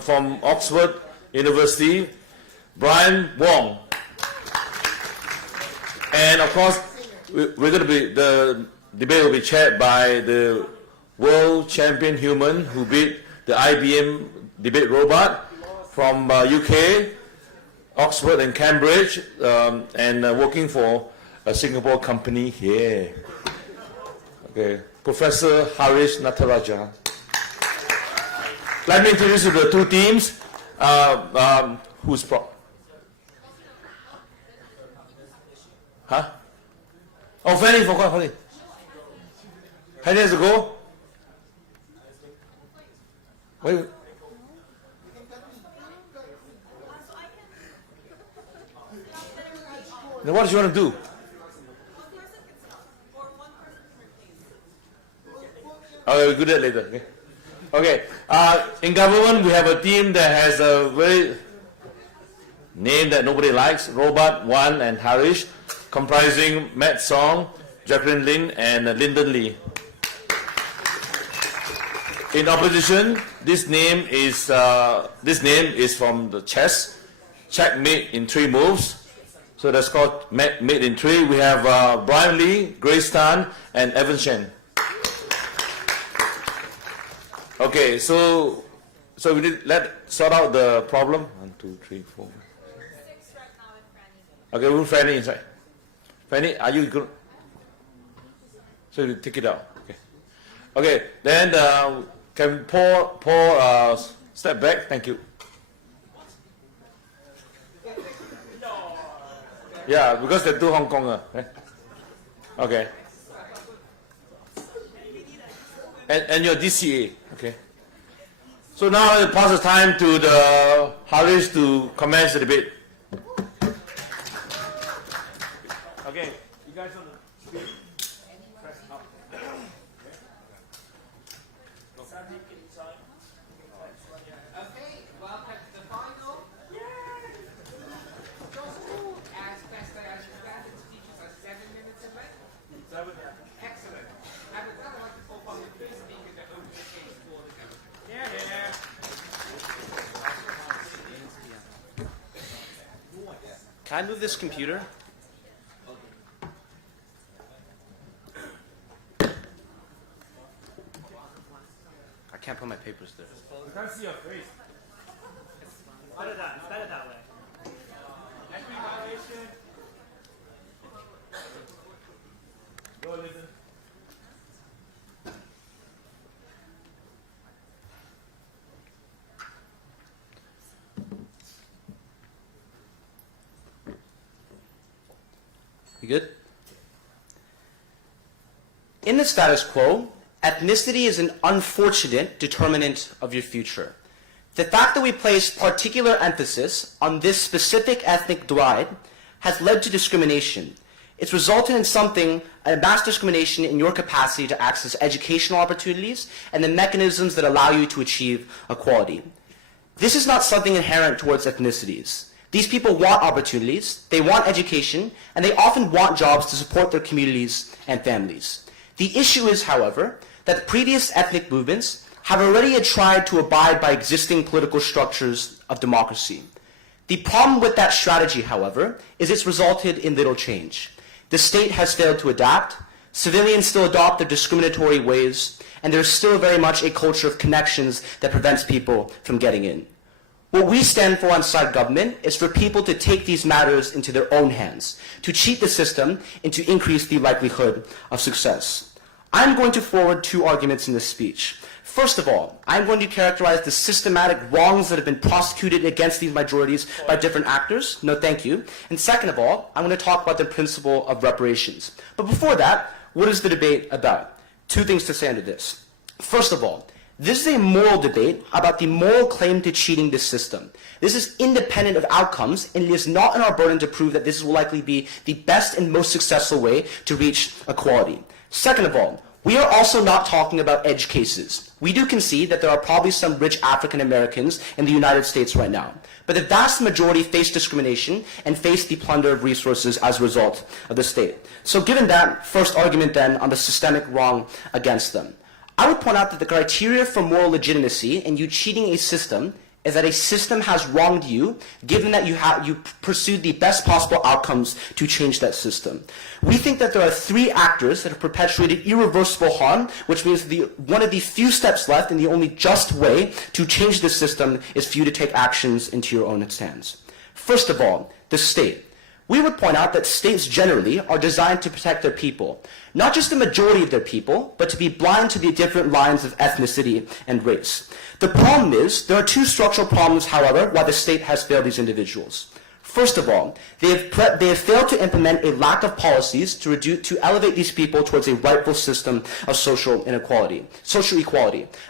from Oxford University, Brian Wong. And of course, the debate will be chaired by the world champion human who beat the IBM debate robot from UK, Oxford and Cambridge, and working for a Singapore company here. Okay, Professor Harish Nataraja. Let me introduce you to the two teams. Who's pro? Huh? Oh, Fanny, forgot Fanny. Fanny has to go. Wait. Now what do you want to do? Okay, we'll do that later. Okay. Okay. In government, we have a team that has a very name that nobody likes: Robert, Wan, and Harish, comprising Matt Song, Jacquelynn Lin, and Linden Li. In opposition, this name is from the chess, checkmate in 3 moves. So that's called mate in 3. We have Brian Lee, Grace Tan, and Evan Shen. Okay, so we need sort out the problem. 1, 2, 3, 4. 6 right now in Franny. Okay, we'll Franny inside. Franny, are you good? So you take it out. Okay. Okay, then can Paul step back? Thank you. Yeah, because they're two Hong Konger. Okay. And your DCA. Okay. So now it passes time to the Harish to commence the debate. Okay, you guys on the screen. Press up. Okay, welcome to the final. As best as you can, the speeches are 7 minutes in length. Excellent. I would now like to call upon the first speaker to open the case for the government. Can I move this computer? I can't put my papers there. We can't see your face. It's better that way. Equity violation. Go listen. You good? In the status quo, ethnicity is an unfortunate determinant of your future. The fact that we place particular emphasis on this specific ethnic divide has led to discrimination. It's resulted in a mass discrimination in your capacity to access educational opportunities and the mechanisms that allow you to achieve equality. This is not something inherent towards ethnicities. These people want opportunities, they want education, and they often want jobs to support their communities and families. The issue is, however, that previous ethnic movements have already tried to abide by existing political structures of democracy. The problem with that strategy, however, is it's resulted in little change. The state has failed to adapt, civilians still adopt their discriminatory ways, and there's still very much a culture of connections that prevents people from getting in. What we stand for inside government is for people to take these matters into their own hands, to cheat the system, and to increase the likelihood of success. I'm going to forward 2 arguments in this speech. First of all, I'm going to characterize the systematic wrongs that have been prosecuted against these majorities by different actors. No, thank you. And second of all, I'm going to talk about the principle of reparations. But before that, what is the debate about? 2 things to say under this. First of all, this is a moral debate about the moral claim to cheating this system. This is independent of outcomes, and it is not in our burden to prove that this will likely be the best and most successful way to reach equality. Second of all, we are also not talking about edge cases. We do concede that there are probably some rich African Americans in the United States right now, but the vast majority face discrimination and face the plunder of resources as a result of the state. So given that first argument then on the systemic wrong against them, I would point out that the criteria for moral legitimacy in you cheating a system is that a system has wronged you, given that you pursued the best possible outcomes to change that system. We think that there are three actors that have perpetuated irreversible harm, which means one of the few steps left and the only just way to change the system is for you to take actions into your own hands. First of all, the state. We would point out that states generally are designed to protect their people, not just the majority of their people, but to be blind to the different lines of ethnicity and race. The problem is, there are two structural problems, however, why the state has failed these individuals. First of all, they have failed to implement a lack of policies to elevate these people towards a rightful system of social equality.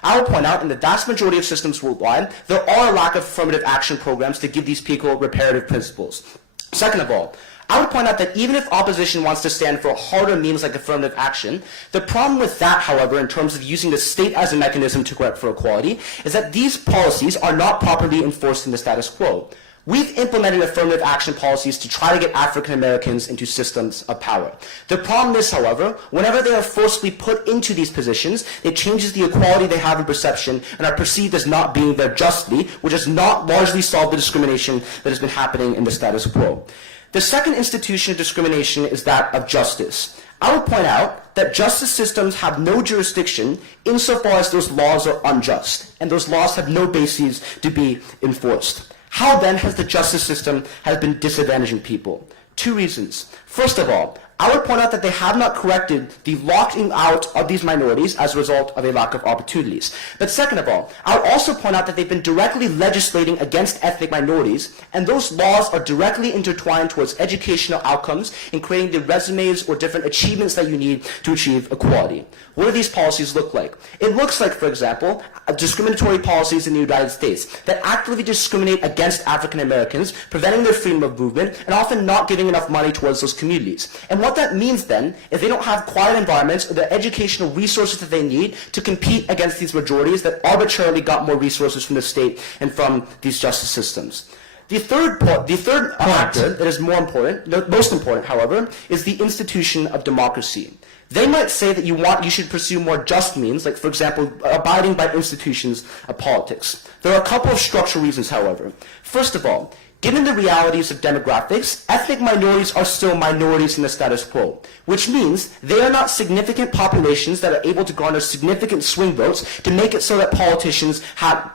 I will point out, in the vast majority of systems worldwide, there are a lack of affirmative action programs to give these people reparative principles. Second of all, I would point out that even if opposition wants to stand for harder means like affirmative action, the problem with that, however, in terms of using the state as a mechanism to correct for equality, is that these policies are not properly enforced in the status quo. We've implemented affirmative action policies to try to get African Americans into systems of power. The problem is, however, whenever they are forcibly put into these positions, it changes the equality they have in perception and are perceived as not being there justly, which has not largely solved the discrimination that has been happening in the status quo. The second institution of discrimination is that of justice. I would point out that justice systems have no jurisdiction insofar as those laws are unjust, and those laws have no bases to be enforced. How then has the justice system been disadvantaging people? Two reasons. First of all, I would point out that they have not corrected the locking out of these minorities as a result of a lack of opportunities. But second of all, I would also point out that they've been directly legislating against ethnic minorities, and those laws are directly intertwined towards educational outcomes and creating the resumes or different achievements that you need to achieve equality. What do these policies look like? It looks like, for example, discriminatory policies in the United States that actively discriminate against African Americans, preventing their freedom of movement, and often not giving enough money towards those communities. And what that means then is they don't have quiet environments or the educational resources that they need to compete against these majorities that arbitrarily got more resources from the state and from these justice systems. The third factor that is most important, however, is the institution of democracy. They might say that you should pursue more just means, like, for example, abiding by institutions of politics. There are a couple of structural reasons, however. First of all, given the realities of demographics, ethnic minorities are still minorities in the status quo, which means they are not significant populations that are able to garner significant swing votes to make it so that politicians have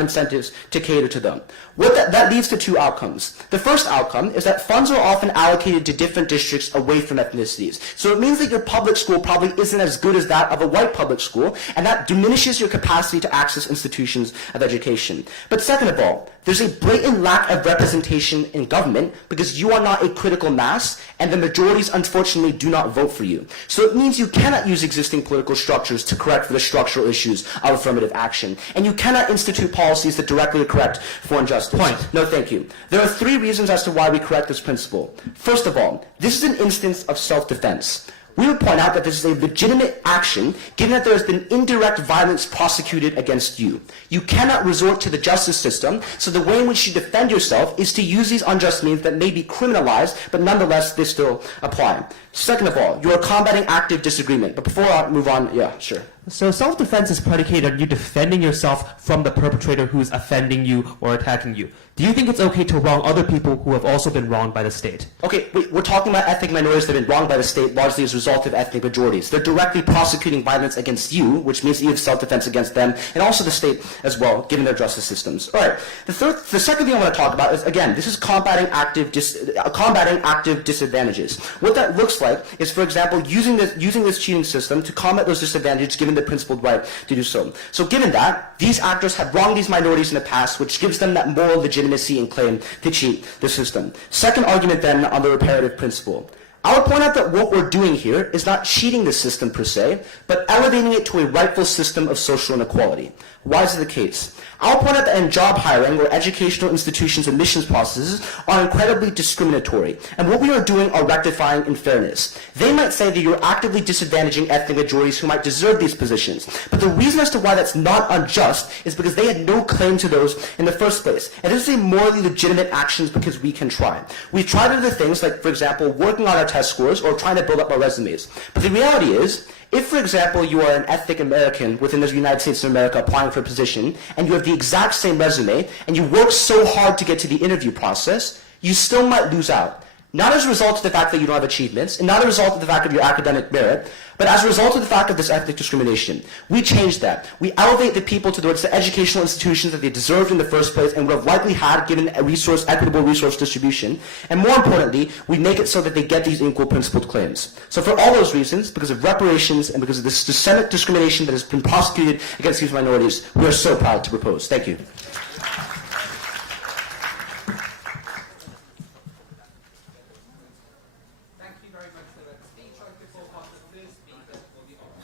incentives to cater to them. That leads to two outcomes. The first outcome is that funds are often allocated to different districts away from ethnicities. So it means that your public school probably isn't as good as that of a white public school, and that diminishes your capacity to access institutions of education. But second of all, there's a blatant lack of representation in government because you are not a critical mass, and the majorities unfortunately do not vote for you. So it means you cannot use existing political structures to correct for the structural issues of affirmative action, and you cannot institute policies that directly correct for injustice. Point. No, thank you. There are three reasons as to why we correct this principle. First of all, this is an instance of self-defense. We would point out that this is a legitimate action given that there has been indirect violence prosecuted against you. You cannot resort to the justice system, so the way in which you defend yourself is to use these unjust means that may be criminalized, but nonetheless they still apply. Second of all, you are combating active disagreement. But before I move on, yeah, sure. So self-defense is predicated on you defending yourself from the perpetrator who's offending you or attacking you. Do you think it's okay to wrong other people who have also been wronged by the state? Okay, we're talking about ethnic minorities that have been wronged by the state largely as a result of ethnic majorities. They're directly prosecuting violence against you, which means that you have self-defense against them, and also the state as well, given their justice systems. All right, the second thing I want to talk about is, again, this is combating active disadvantages. What that looks like is, for example, using this cheating system to combat those disadvantages given the principled right to do so. So given that, these actors have wronged these minorities in the past, which gives them that moral legitimacy and claim to cheat the system. Second argument then on the reparative principle. I would point out that what we're doing here is not cheating the system per se, but elevating it to a rightful system of social inequality. Why is it the case? I'll point out that in job hiring or educational institutions admissions processes are incredibly discriminatory, and what we are doing are rectifying unfairness. They might say that you're actively disadvantaging ethnic majorities who might deserve these positions, but the reason as to why that's not unjust is because they had no claim to those in the first place. And this is a morally legitimate actions because we can try. We've tried other things like, for example, working on our test scores or trying to build up our resumes. But the reality is If, for example, you are an ethnic American within the United States of America applying for a position, and you have the exact same resume, and you work so hard to get to the interview process, you still might lose out. Not as a result of the fact that you don't have achievements, and not a result of the fact of your academic merit, but as a result of the fact of this ethnic discrimination. We change that. We elevate the people towards the educational institutions that they deserved in the first place and would have likely had given a equitable resource distribution. And more importantly, we make it so that they get these equal principled claims. So for all those reasons, because of reparations and because of this systemic discrimination that has been prosecuted against these minorities, we are so proud to propose. Thank you. Thank you very much for that speech. I'd like to call upon the first speaker for the oral.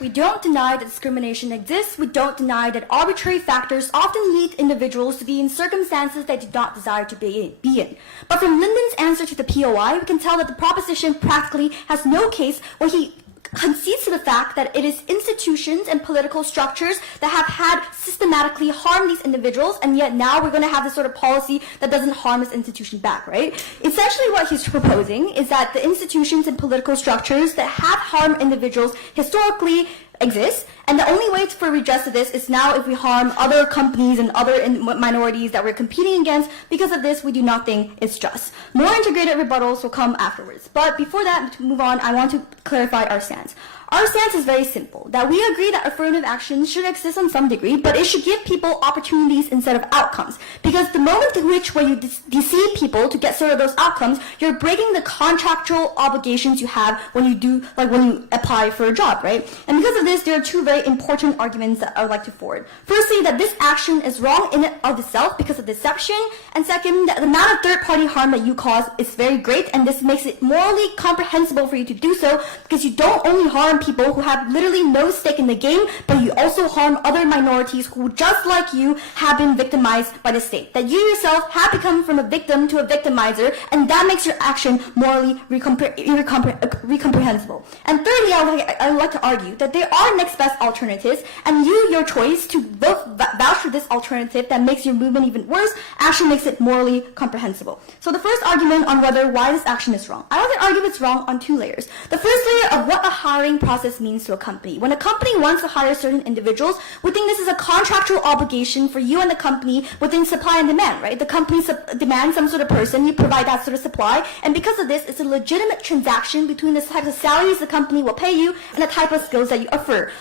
We don't deny that discrimination exists. We don't deny that arbitrary factors often lead individuals to be in circumstances they do not desire to be in. But from Linden's answer to the POI, we can tell that the proposition practically has no case where he concedes to the fact that it is institutions and political structures that have had systematically harmed these individuals, and yet now we're going to have this sort of policy that doesn't harm this institution back, right? Essentially what he's proposing is that the institutions and political structures that have harmed individuals historically exist, and the only way for redress of this is now if we harm other companies and other minorities that we're competing against. Because of this, we do not think it's just. More integrated rebuttals will come afterwards. But before that, to move on, I want to clarify our stance. Our stance is very simple, that we agree that affirmative action should exist on some degree, but it should give people opportunities instead of outcomes. Because the moment in which where you deceive people to get sort of those outcomes, you're breaking the contractual obligations you have when you do, like when you apply for a job, right? And because of this, there are two very important arguments that I would like to forward. Firstly, that this action is wrong in and of itself because of deception, and second, that the amount of third-party harm that you cause is very great, and this makes it morally comprehensible for you to do so, because you don't only harm people who have literally no stake in the game, but you also harm other minorities who, just like you, have been victimized by the state. That you yourself have become from a victim to a victimizer, and that makes your action morally incomprehensible. And thirdly, I would like to argue that there are next best alternatives, and your choice to both vouch for this alternative that makes your movement even worse actually makes it morally comprehensible. So the first argument on why this action is wrong. I would argue it's wrong on two layers. The first layer of what a hiring process means to a company. When a company wants to hire certain individuals, we think this is a contractual obligation for you and the company within supply and demand, right? The company demands some sort of person, you provide that sort of supply, and because of this, it's a legitimate transaction between the types of salaries the company will pay you and the type of skills that you offer.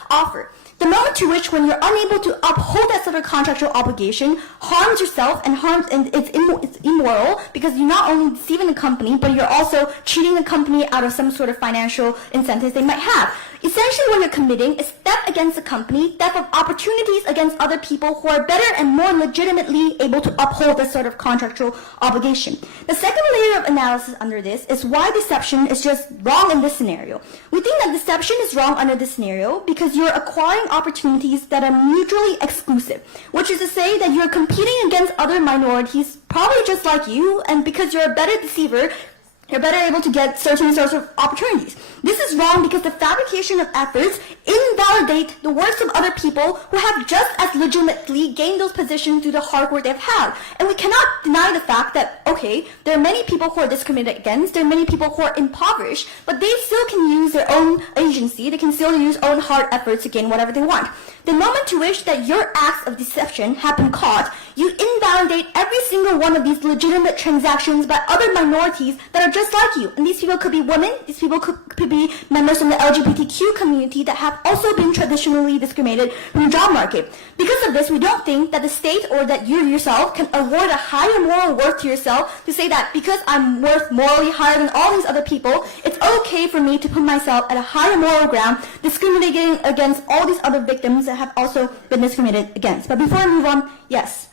The moment to which, when you're unable to uphold that sort of contractual obligation, harms yourself and it's immoral, because you're not only deceiving the company, but you're also cheating the company out of some sort of financial incentives they might have. Essentially, what you're committing is theft against the company, theft of opportunities against other people who are better and more legitimately able to uphold this sort of contractual obligation. The second layer of analysis under this is why deception is just wrong in this scenario. We think that deception is wrong under this scenario because you're acquiring opportunities that are mutually exclusive, which is to say that you're competing against other minorities, probably just like you, and because you're a better deceiver, you're better able to get certain sorts of opportunities. This is wrong because the fabrication of efforts invalidate the works of other people who have just as legitimately gained those positions through the hard work they've had. And we cannot deny the fact that, okay, there are many people who are discriminated against, there are many people who are impoverished, but they still can use their own agency, they can still use own hard efforts to gain whatever they want. The moment to which that your acts of deception have been caught, you invalidate every single one of these legitimate transactions by other minorities that are just like you. And these people could be women, these people could be members from the LGBTQ community that have also been traditionally discriminated from the job market. Because of this, we don't think that the state or that you yourself can award a higher moral worth to yourself to say that because I'm worth morally higher than all these other people, it's okay for me to put myself at a higher moral ground, discriminating against all these other victims that have also been discriminated against. But before I move on, yes.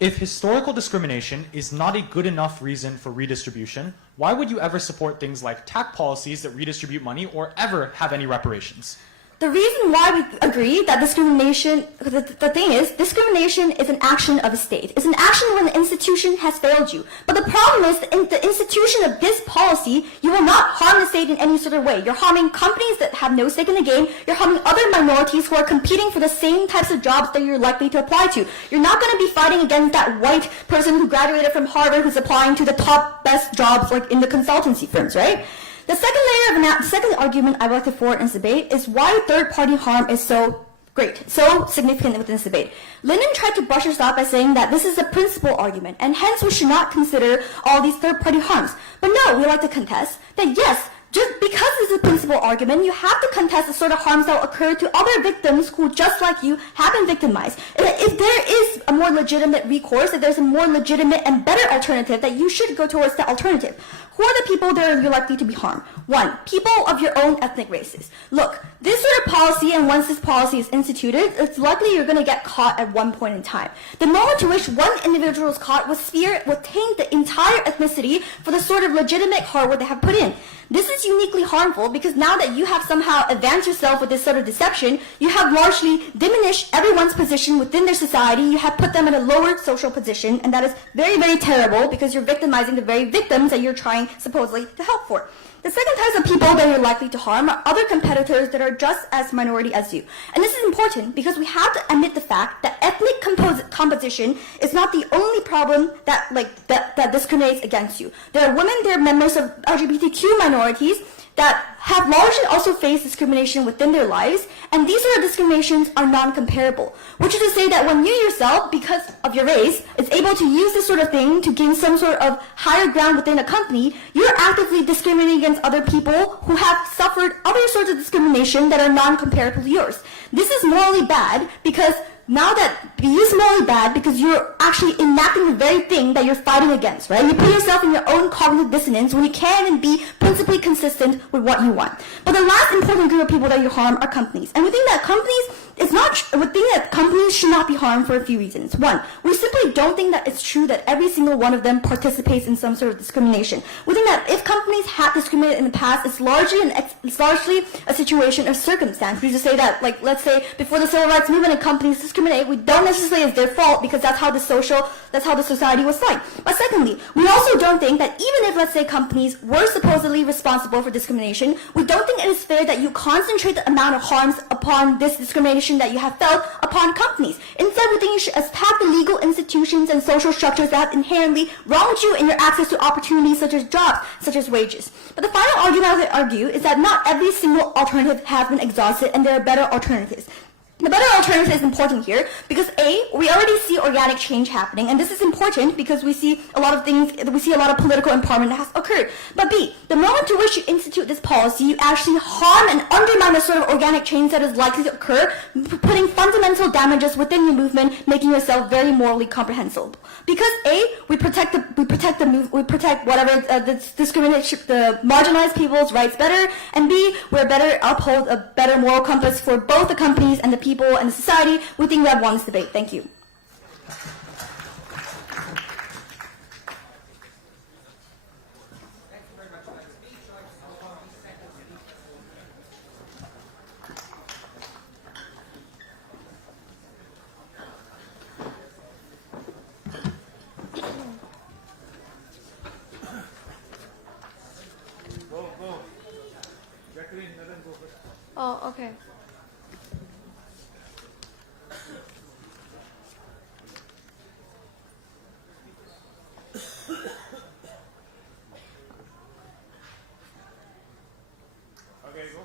If historical discrimination is not a good enough reason for redistribution, why would you ever support things like tax policies that redistribute money or ever have any reparations? The reason why we agree that discrimination, the thing is, discrimination is an action of a state. It's an action when the institution has failed you. But the problem is, in the institution of this policy, you will not harm the state in any sort of way. You're harming companies that have no stake in the game. You're harming other minorities who are competing for the same types of jobs that you're likely to apply to. You're not going to be fighting against that white person who graduated from Harvard who's applying to the top best jobs like in the consultancy firms, right? The second argument I would like to forward in this debate is why third-party harm is so great, so significant within this debate. Linden tried to brush us off by saying that this is a principal argument, and hence we should not consider all these third-party harms. But no, we like to contest that yes, just because this is a principal argument, you have to contest the sort of harms that will occur to other victims who, just like you, have been victimized. If there is a more legitimate recourse, if there's a more legitimate and better alternative, that you should go towards that alternative. Who are the people that are likely to be harmed? One, people of your own ethnic races. Look, this sort of policy, and once this policy is instituted, it's likely you're going to get caught at one point in time. The moment to which one individual is caught will taint the entire ethnicity for the sort of legitimate hard work they have put in. This is uniquely harmful because now that you have somehow advanced yourself with this sort of deception, you have largely diminished everyone's position within their society. You have put them in a lower social position, and that is very, very terrible because you're victimizing the very victims that you're trying supposedly to help for. The second type of people that you're likely to harm are other competitors that are just as minority as you. And this is important because we have to admit the fact that ethnic composition is not the only problem that discriminates against you. There are women, there are members of LGBTQ minorities that have largely also faced discrimination within their lives, and these sort of discriminations are non-comparable. Which is to say that when you yourself, because of your race, is able to use this sort of thing to gain some sort of higher ground within a company, you're actively discriminating against other people who have suffered other sorts of discrimination that are non-comparable to yours. This is morally bad because now that it is morally bad because you're actually enacting the very thing that you're fighting against, right? You put yourself in your own cognitive dissonance when you can and be principally consistent with what you want. But the last important group of people that you harm are companies. And we think that companies should not be harmed for a few reasons. One, we simply don't think that it's true that every single one of them participates in some sort of discrimination. We think that if companies have discriminated in the past, it's largely a situation of circumstance. We just say that, like, let's say before the civil rights movement and companies discriminate, we don't necessarily say it's their fault because that's how the society was like. But secondly, we also don't think that even if, let's say, companies were supposedly responsible for discrimination, we don't think it is fair that you concentrate the amount of harms upon this discrimination that you have felt upon companies. Instead, we think you should attack the legal institutions and social structures that have inherently wronged you in your access to opportunities such as jobs, such as wages. But the final argument I would argue is that not every single alternative has been exhausted and there are better alternatives. The better alternative is important here because A, we already see organic change happening, and this is important because we see a lot of political empowerment that has occurred. But B, the moment to which you institute this policy, you actually harm and undermine the sort of organic change that is likely to occur, putting fundamental damages within your movement, making yourself very morally comprehensible. Because A, we protect whatever the discrimination, the marginalized people's rights better, and B, we're better uphold a better moral compass for both the companies and the people and the society. We think we have won this debate. Thank you. Jacquelynn, let them go first. Oh, okay. Okay, go.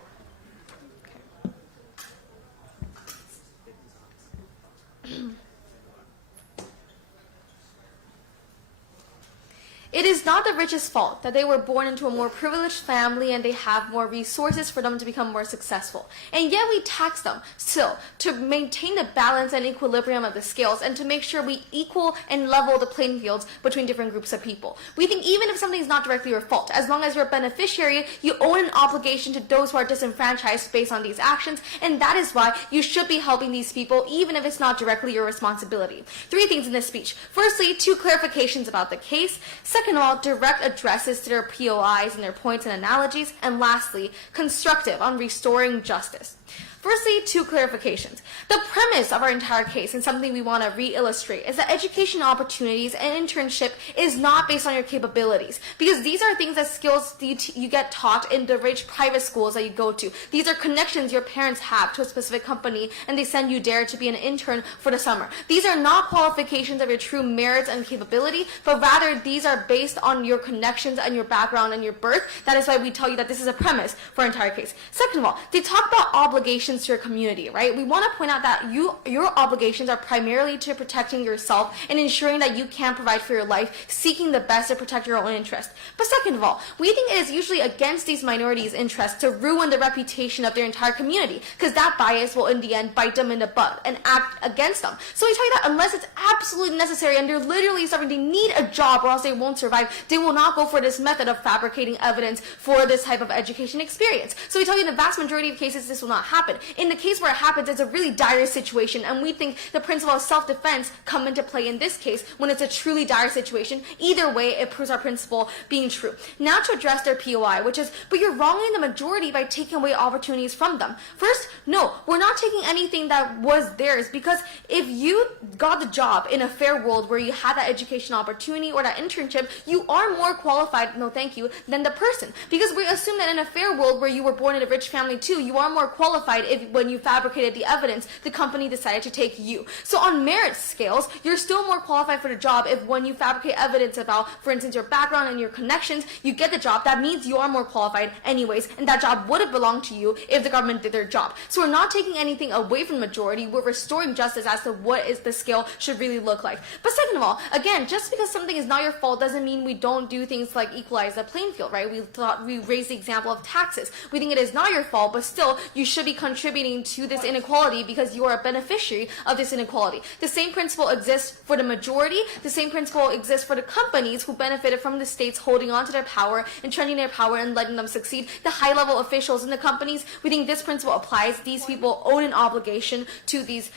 It is not the rich's fault that they were born into a more privileged family and they have more resources for them to become more successful. And yet we tax them still to maintain the balance and equilibrium of the scales and to make sure we equal and level the playing fields between different groups of people. We think even if something is not directly your fault, as long as you're a beneficiary, you owe an obligation to those who are disenfranchised based on these actions, and that is why you should be helping these people even if it's not directly your responsibility. 3 things in this speech. Firstly, 2 clarifications about the case. Second of all, direct addresses to their POIs and their points and analogies. And lastly, constructive on restoring justice. Firstly, two clarifications. The premise of our entire case, and something we want to re-illustrate, is that education opportunities and internship is not based on your capabilities, because these are things that skills you get taught in the rich private schools that you go to. These are connections your parents have to a specific company, and they send you there to be an intern for the summer. These are not qualifications of your true merits and capability, but rather these are based on your connections and your background and your birth. That is why we tell you that this is a premise for our entire case. Second of all, they talk about obligations to your community, right? We want to point out that your obligations are primarily to protecting yourself and ensuring that you can provide for your life, seeking the best to protect your own interest. But second of all, we think it is usually against these minorities' interests to ruin the reputation of their entire community, because that bias will in the end bite them in the butt and act against them. So we tell you that unless it's absolutely necessary and they're literally suffering, they need a job or else they won't survive, they will not go for this method of fabricating evidence for this type of education experience. So we tell you in the vast majority of cases this will not happen. In the case where it happens, it's a really dire situation, and we think the principle of self-defense come into play in this case when it's a truly dire situation. Either way, it proves our principle being true. Now to address their POI, which is, but you're wronging the majority by taking away opportunities from them. First, no, we're not taking anything that was theirs, because if you got the job in a fair world where you had that education opportunity or that internship, you are more qualified, no thank you, than the person. Because we assume that in a fair world where you were born in a rich family too, you are more qualified if when you fabricated the evidence, the company decided to take you. So on merit scales, you're still more qualified for the job if when you fabricate evidence about, for instance, your background and your connections, you get the job. That means you are more qualified anyways, and that job would have belonged to you if the government did their job. So we're not taking anything away from the majority, we're restoring justice as to what is the scale should really look like. But second of all, again, just because something is not your fault doesn't mean we don't do things like equalize the playing field, right? We raised the example of taxes. We think it is not your fault, but still, you should be contributing to this inequality because you are a beneficiary of this inequality. The same principle exists for the majority. The same principle exists for the companies who benefited from the states holding on to their power, entrenching their power, and letting them succeed. The high-level officials in the companies, we think this principle applies. These people own an obligation to these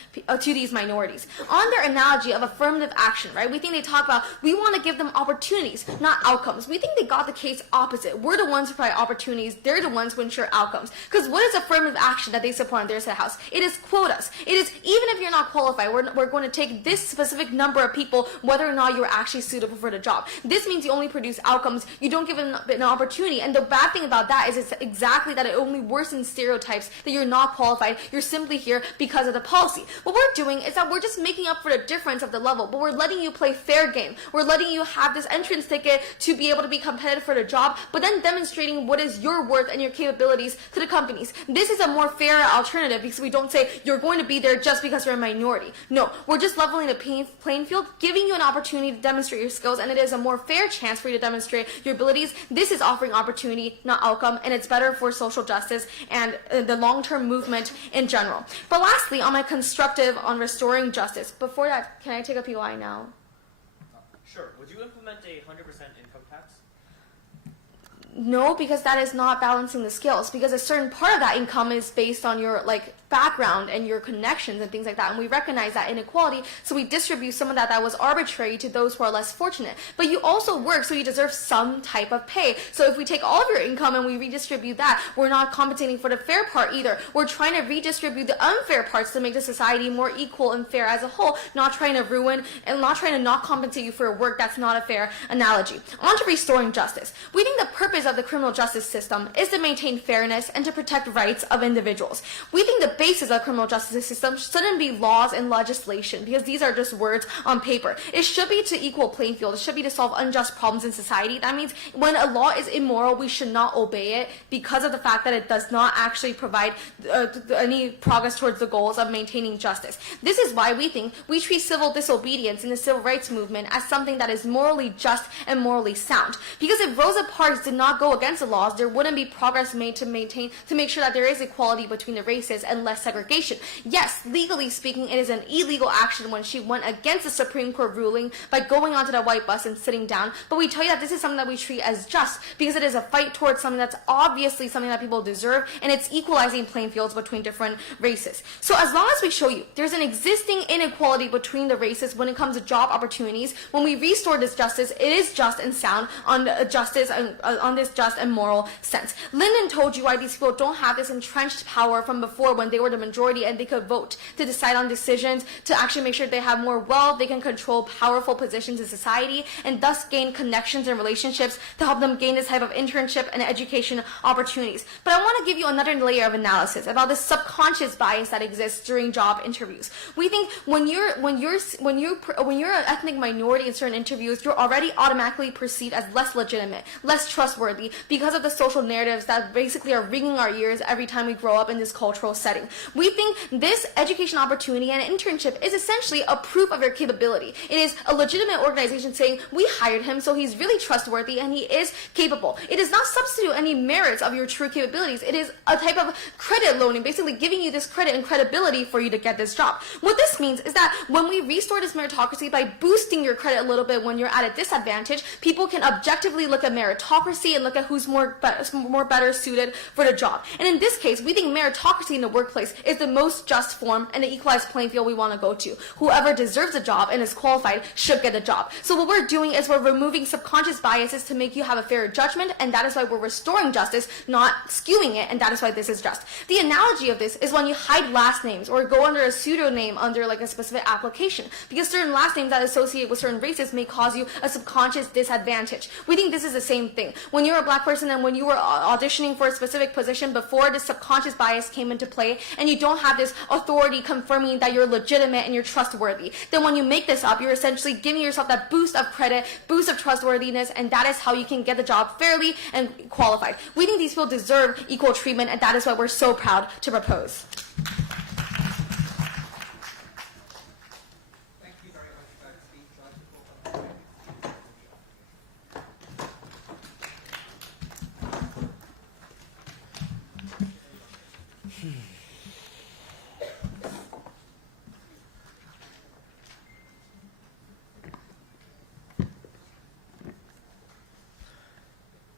minorities. On their analogy of affirmative action, right? We think they talk about we want to give them opportunities, not outcomes. We think they got the case opposite. We're the ones who provide opportunities. They're the ones who ensure outcomes. Because what is affirmative action that they support on their side of the house? It is quotas. It is even if you're not qualified, we're going to take this specific number of people, whether or not you're actually suitable for the job. This means you only produce outcomes. You don't give them an opportunity. And the bad thing about that is it's exactly that it only worsens stereotypes that you're not qualified. You're simply here because of the policy. What we're doing is that we're just making up for the difference of the level, but we're letting you play fair game. We're letting you have this entrance ticket to be able to be competitive for the job, but then demonstrating what is your worth and your capabilities to the companies. This is a more fair alternative because we don't say you're going to be there just because you're a minority. No, we're just leveling the playing field, giving you an opportunity to demonstrate your skills, and it is a more fair chance for you to demonstrate your abilities. This is offering opportunity, not outcome, and it's better for social justice and the long-term movement in general. But lastly, on my constructive on restoring justice, before that, can I take a POI now? Sure. Would you implement a 100% income tax? No, because that is not balancing the scales, because a certain part of that income is based on your background and your connections and things like that, and we recognize that inequality, so we distribute some of that was arbitrary to those who are less fortunate. But you also work, so you deserve some type of pay. So if we take all of your income and we redistribute that, we're not compensating for the fair part either. We're trying to redistribute the unfair parts to make the society more equal and fair as a whole, not trying to ruin and not trying to not compensate you for your work. That's not a fair analogy. On to restoring justice. We think the purpose of the criminal justice system is to maintain fairness and to protect rights of individuals. We think the basis of the criminal justice system shouldn't be laws and legislation, because these are just words on paper. It should be to equal playing field. It should be to solve unjust problems in society. That means when a law is immoral, we should not obey it because of the fact that it does not actually provide any progress towards the goals of maintaining justice. This is why we think we treat civil disobedience in the civil rights movement as something that is morally just and morally sound. Because if Rosa Parks did not go against the laws, there wouldn't be progress made to make sure that there is equality between the races and and less segregation. Yes, legally speaking, it is an illegal action when she went against the Supreme Court ruling by going onto the white bus and sitting down. But we tell you that this is something that we treat as just because it is a fight towards something that's obviously something that people deserve, and it's equalizing playing fields between different races. So as long as we show you there's an existing inequality between the races when it comes to job opportunities, when we restore this justice, it is just and sound on justice on this just and moral sense. Linden told you why these people don't have this entrenched power from before when they were the majority and they could vote to decide on decisions, to actually make sure they have more wealth, they can control powerful positions in society, and thus gain connections and relationships to help them gain this type of internship and education opportunities. But I want to give you another layer of analysis about the subconscious bias that exists during job interviews. We think when you're an ethnic minority in certain interviews, you're already automatically perceived as less legitimate, less trustworthy because of the social narratives that basically are ringing our ears every time we grow up in this cultural setting. We think this education opportunity and internship is essentially a proof of your capability. It is a legitimate organization saying, we hired him, so he's really trustworthy and he is capable. It does not substitute any merits of your true capabilities. It is a type of credit loaning, basically giving you this credit and credibility for you to get this job. What this means is that when we restore this meritocracy by boosting your credit a little bit when you're at a disadvantage, people can objectively look at meritocracy and look at who's more better suited for the job. And in this case, we think meritocracy in the workplace is the most just form and the equalized playing field we want to go to. Whoever deserves a job and is qualified should get a job. So what we're doing is we're removing subconscious biases to make you have a fairer judgment, and that is why we're restoring justice, not skewing it, and that is why this is just. The analogy of this is when you hide last names or go under a pseudonym under like a specific application, because certain last names that associate with certain races may cause you a subconscious disadvantage. We think this is the same thing. When you're a black person and when you were auditioning for a specific position before this subconscious bias came into play, and you don't have this authority confirming that you're legitimate and you're trustworthy, then when you make this up, you're essentially giving yourself that boost of credit, boost of trustworthiness, and that is how you can get the job fairly and qualified. We think these people deserve equal treatment, and that is why we're so proud to propose. Thank you very much for that speech.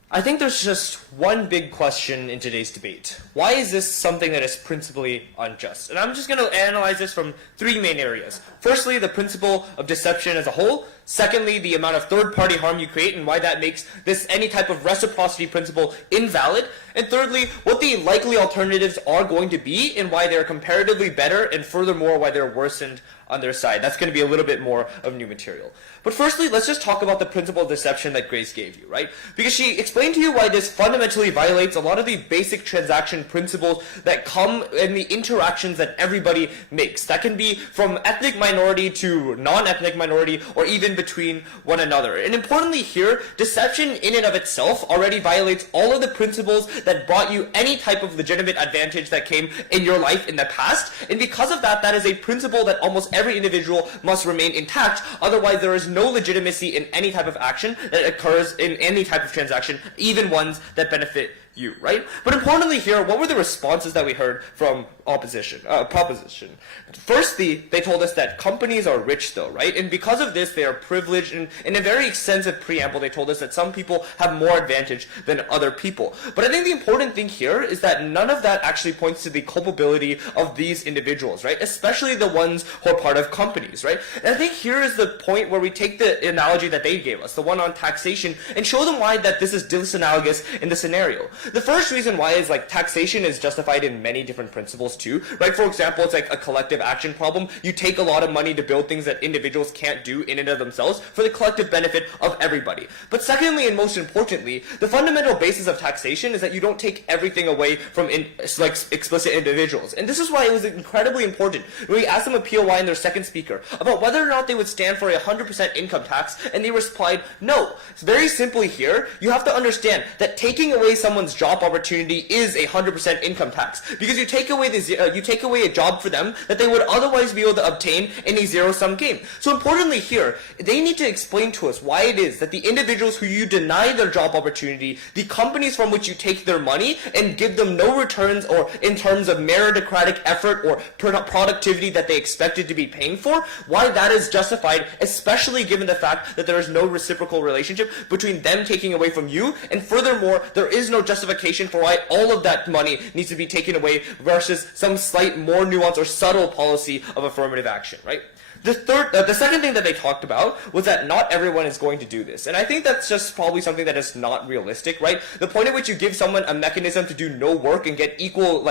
I think there's just one big question in today's debate. Why is this something that is principally unjust? And I'm just going to analyze this from three main areas. Firstly, the principle of deception as a whole. Secondly, the amount of third-party harm you create and why that makes this any type of reciprocity principle invalid. And thirdly, what the likely alternatives are going to be and why they're comparatively better, and furthermore, why they're worsened on their side. That's going to be a little bit more of new material. But firstly, let's just talk about the principle of deception that Grace gave you, right? Because she explained to you why this fundamentally violates a lot of the basic transaction principles that come in the interactions that everybody makes. That can be from ethnic minority to non-ethnic minority, or even between one another. And importantly here, deception in and of itself already violates all of the principles that brought you any type of legitimate advantage that came in your life in the past. And because of that, that is a principle that almost every individual must remain intact. Otherwise, there is no legitimacy in any type of action that occurs in any type of transaction, even ones that benefit you, right? But importantly here, what were the responses that we heard from proposition? Firstly, they told us that companies are rich though, right? And because of this, they are privileged, and in a very extensive preamble, they told us that some people have more advantage than other people. But I think the important thing here is that none of that actually points to the culpability of these individuals, right? Especially the ones who are part of companies, right? And I think here is the point where we take the analogy that they gave us, the one on taxation, and show them why that this is disanalogous in the scenario. The first reason why is like taxation is justified in many different principles too, right? For example, it's like a collective action problem. You take a lot of money to build things that individuals can't do in and of themselves for the collective benefit of everybody. But secondly, and most importantly, the fundamental basis of taxation is that you don't take everything away from explicit individuals. And this is why it was incredibly important when we asked them a POI in their second speaker about whether or not they would stand for a 100% income tax, and they replied no. Very simply here, you have to understand that taking away someone's job opportunity is 100% income tax, because you take away a job for them that they would otherwise be able to obtain in a zero-sum game. So importantly here, they need to explain to us why it is that the individuals who you deny their job opportunity, the companies from which you take their money and give them no returns or in terms of meritocratic effort or productivity that they expected to be paying for, why that is justified, especially given the fact that there is no reciprocal relationship between them taking away from you, and furthermore, there is no justification for why all of that money needs to be taken away versus some slight more nuanced or subtle policy of affirmative action, right? The second thing that they talked about was that not everyone is going to do this. And I think that's just probably something that is not realistic, right? The point at which you give someone a mechanism to do no work and get equal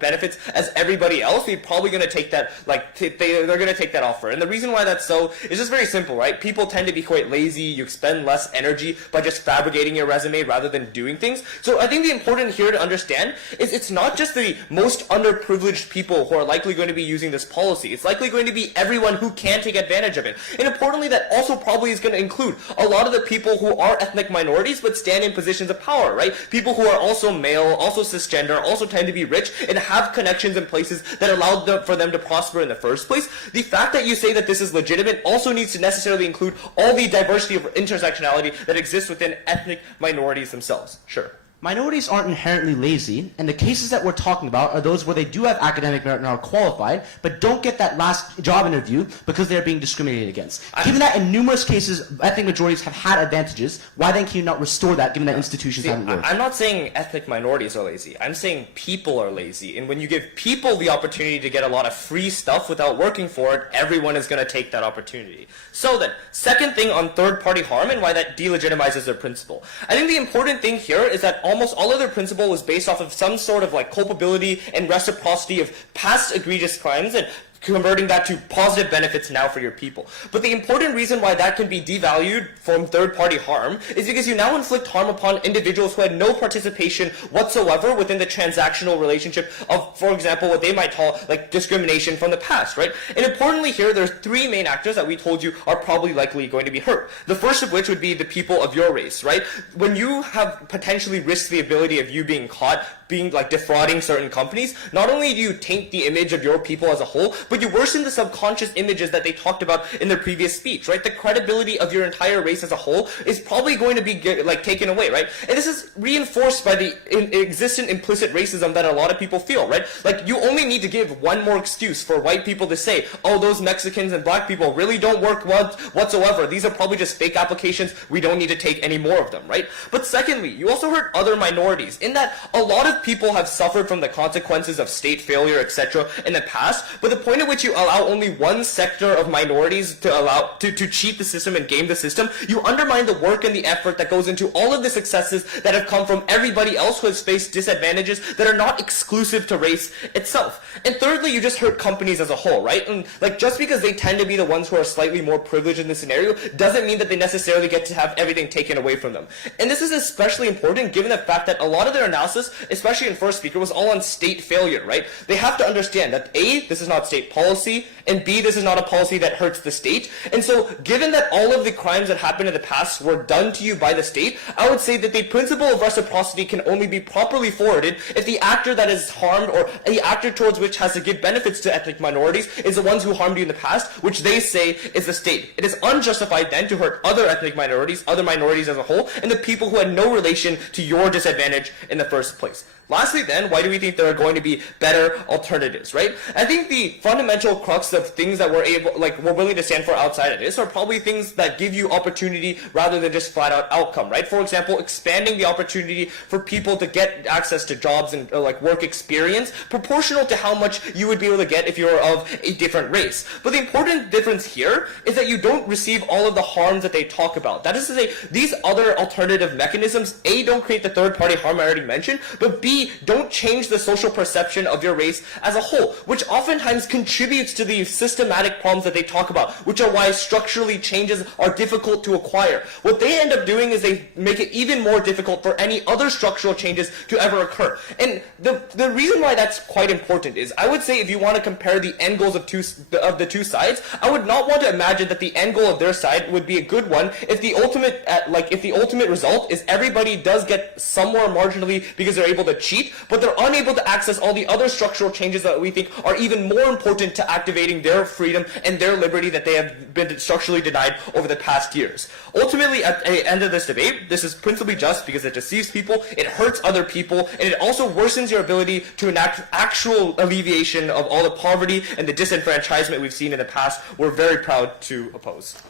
benefits as everybody else, they're probably going to take that, they're going to take that offer. And the reason why that's so is just very simple, right? People tend to be quite lazy. You expend less energy by just fabricating your resume rather than doing things. So I think the important here to understand is it's not just the most underprivileged people who are likely going to be using this policy. It's likely going to be everyone who can take advantage of it. And importantly, that also probably is going to include a lot of the people who are ethnic minorities but stand in positions of power, right? People who are also male, also cisgender, also tend to be rich and have connections in places that allowed for them to prosper in the first place. The fact that you say that this is legitimate also needs to necessarily include all the diversity of intersectionality that exists within ethnic minorities themselves. Sure. Minorities aren't inherently lazy, and the cases that we're talking about are those where they do have academic merit and are qualified, but don't get that last job interview because they're being discriminated against. Given that in numerous cases ethnic majorities have had advantages, why then can you not restore that given that institutions haven't worked? I'm not saying ethnic minorities are lazy. I'm saying people are lazy. And when you give people the opportunity to get a lot of free stuff without working for it, everyone is going to take that opportunity. So then, second thing on third-party harm and why that delegitimizes their principle. I think the important thing here is that almost all of their principle was based off of some sort of culpability and reciprocity of past egregious crimes and converting that to positive benefits now for your people. But the important reason why that can be devalued from third-party harm is because you now inflict harm upon individuals who had no participation whatsoever within the transactional relationship of, for example, what they might call discrimination from the past, right? And importantly here, there's three main actors that we told you are probably likely going to be hurt. The first of which would be the people of your race, right? When you have potentially risked the ability of you being caught being defrauding certain companies, not only do you taint the image of your people as a whole, but you worsen the subconscious images that they talked about in their previous speech, right? The credibility of your entire race as a whole is probably going to be taken away, right? And this is reinforced by the existent implicit racism that a lot of people feel, right? You only need to give one more excuse for white people to say, oh, those Mexicans and black people really don't work whatsoever. These are probably just fake applications. We don't need to take any more of them, right? But secondly, you also hurt other minorities in that a lot of people have suffered from the consequences of state failure, etc. in the past, but the point at which you allow only one sector of minorities to cheat the system and game the system, you undermine the work and the effort that goes into all of the successes that have come from everybody else who has faced disadvantages that are not exclusive to race itself. And thirdly, you just hurt companies as a whole, right? And just because they tend to be the ones who are slightly more privileged in this scenario doesn't mean that they necessarily get to have everything taken away from them. And this is especially important given the fact that a lot of their analysis, especially in first speaker, was all on state failure, right? They have to understand that A, this is not state policy, and B, this is not a policy that hurts the state. And so, given that all of the crimes that happened in the past were done to you by the state, I would say that the principle of reciprocity can only be properly forwarded if the actor that is harmed or the actor towards which has to give benefits to ethnic minorities is the ones who harmed you in the past, which they say is the state. It is unjustified then to hurt other ethnic minorities, other minorities as a whole, and the people who had no relation to your disadvantage in the first place. Lastly then, why do we think there are going to be better alternatives, right? I think the fundamental crux of things that we're willing to stand for outside of this are probably things that give you opportunity rather than just flat out outcome, right? For example, expanding the opportunity for people to get access to jobs and work experience proportional to how much you would be able to get if you're of a different race. But the important difference here is that you don't receive all of the harms that they talk about. That is to say, these other alternative mechanisms, A, don't create the third party harm I already mentioned, but B, B, don't change the social perception of your race as a whole, which oftentimes contributes to the systematic problems that they talk about, which are why structurally changes are difficult to acquire. What they end up doing is they make it even more difficult for any other structural changes to ever occur. And the reason why that's quite important is, I would say if you want to compare the end goals of the two sides, I would not want to imagine that the end goal of their side would be a good one if the ultimate result is everybody does get somewhere marginally because they're able to cheat, but they're unable to access all the other structural changes that we think are even more important to activating their freedom and their liberty that they have been structurally denied over the past years. Ultimately, at the end of this debate, this is principally just because it deceives people, it hurts other people, and it also worsens your ability to enact actual alleviation of all the poverty and the disenfranchisement we've seen in the past. We're very proud to oppose.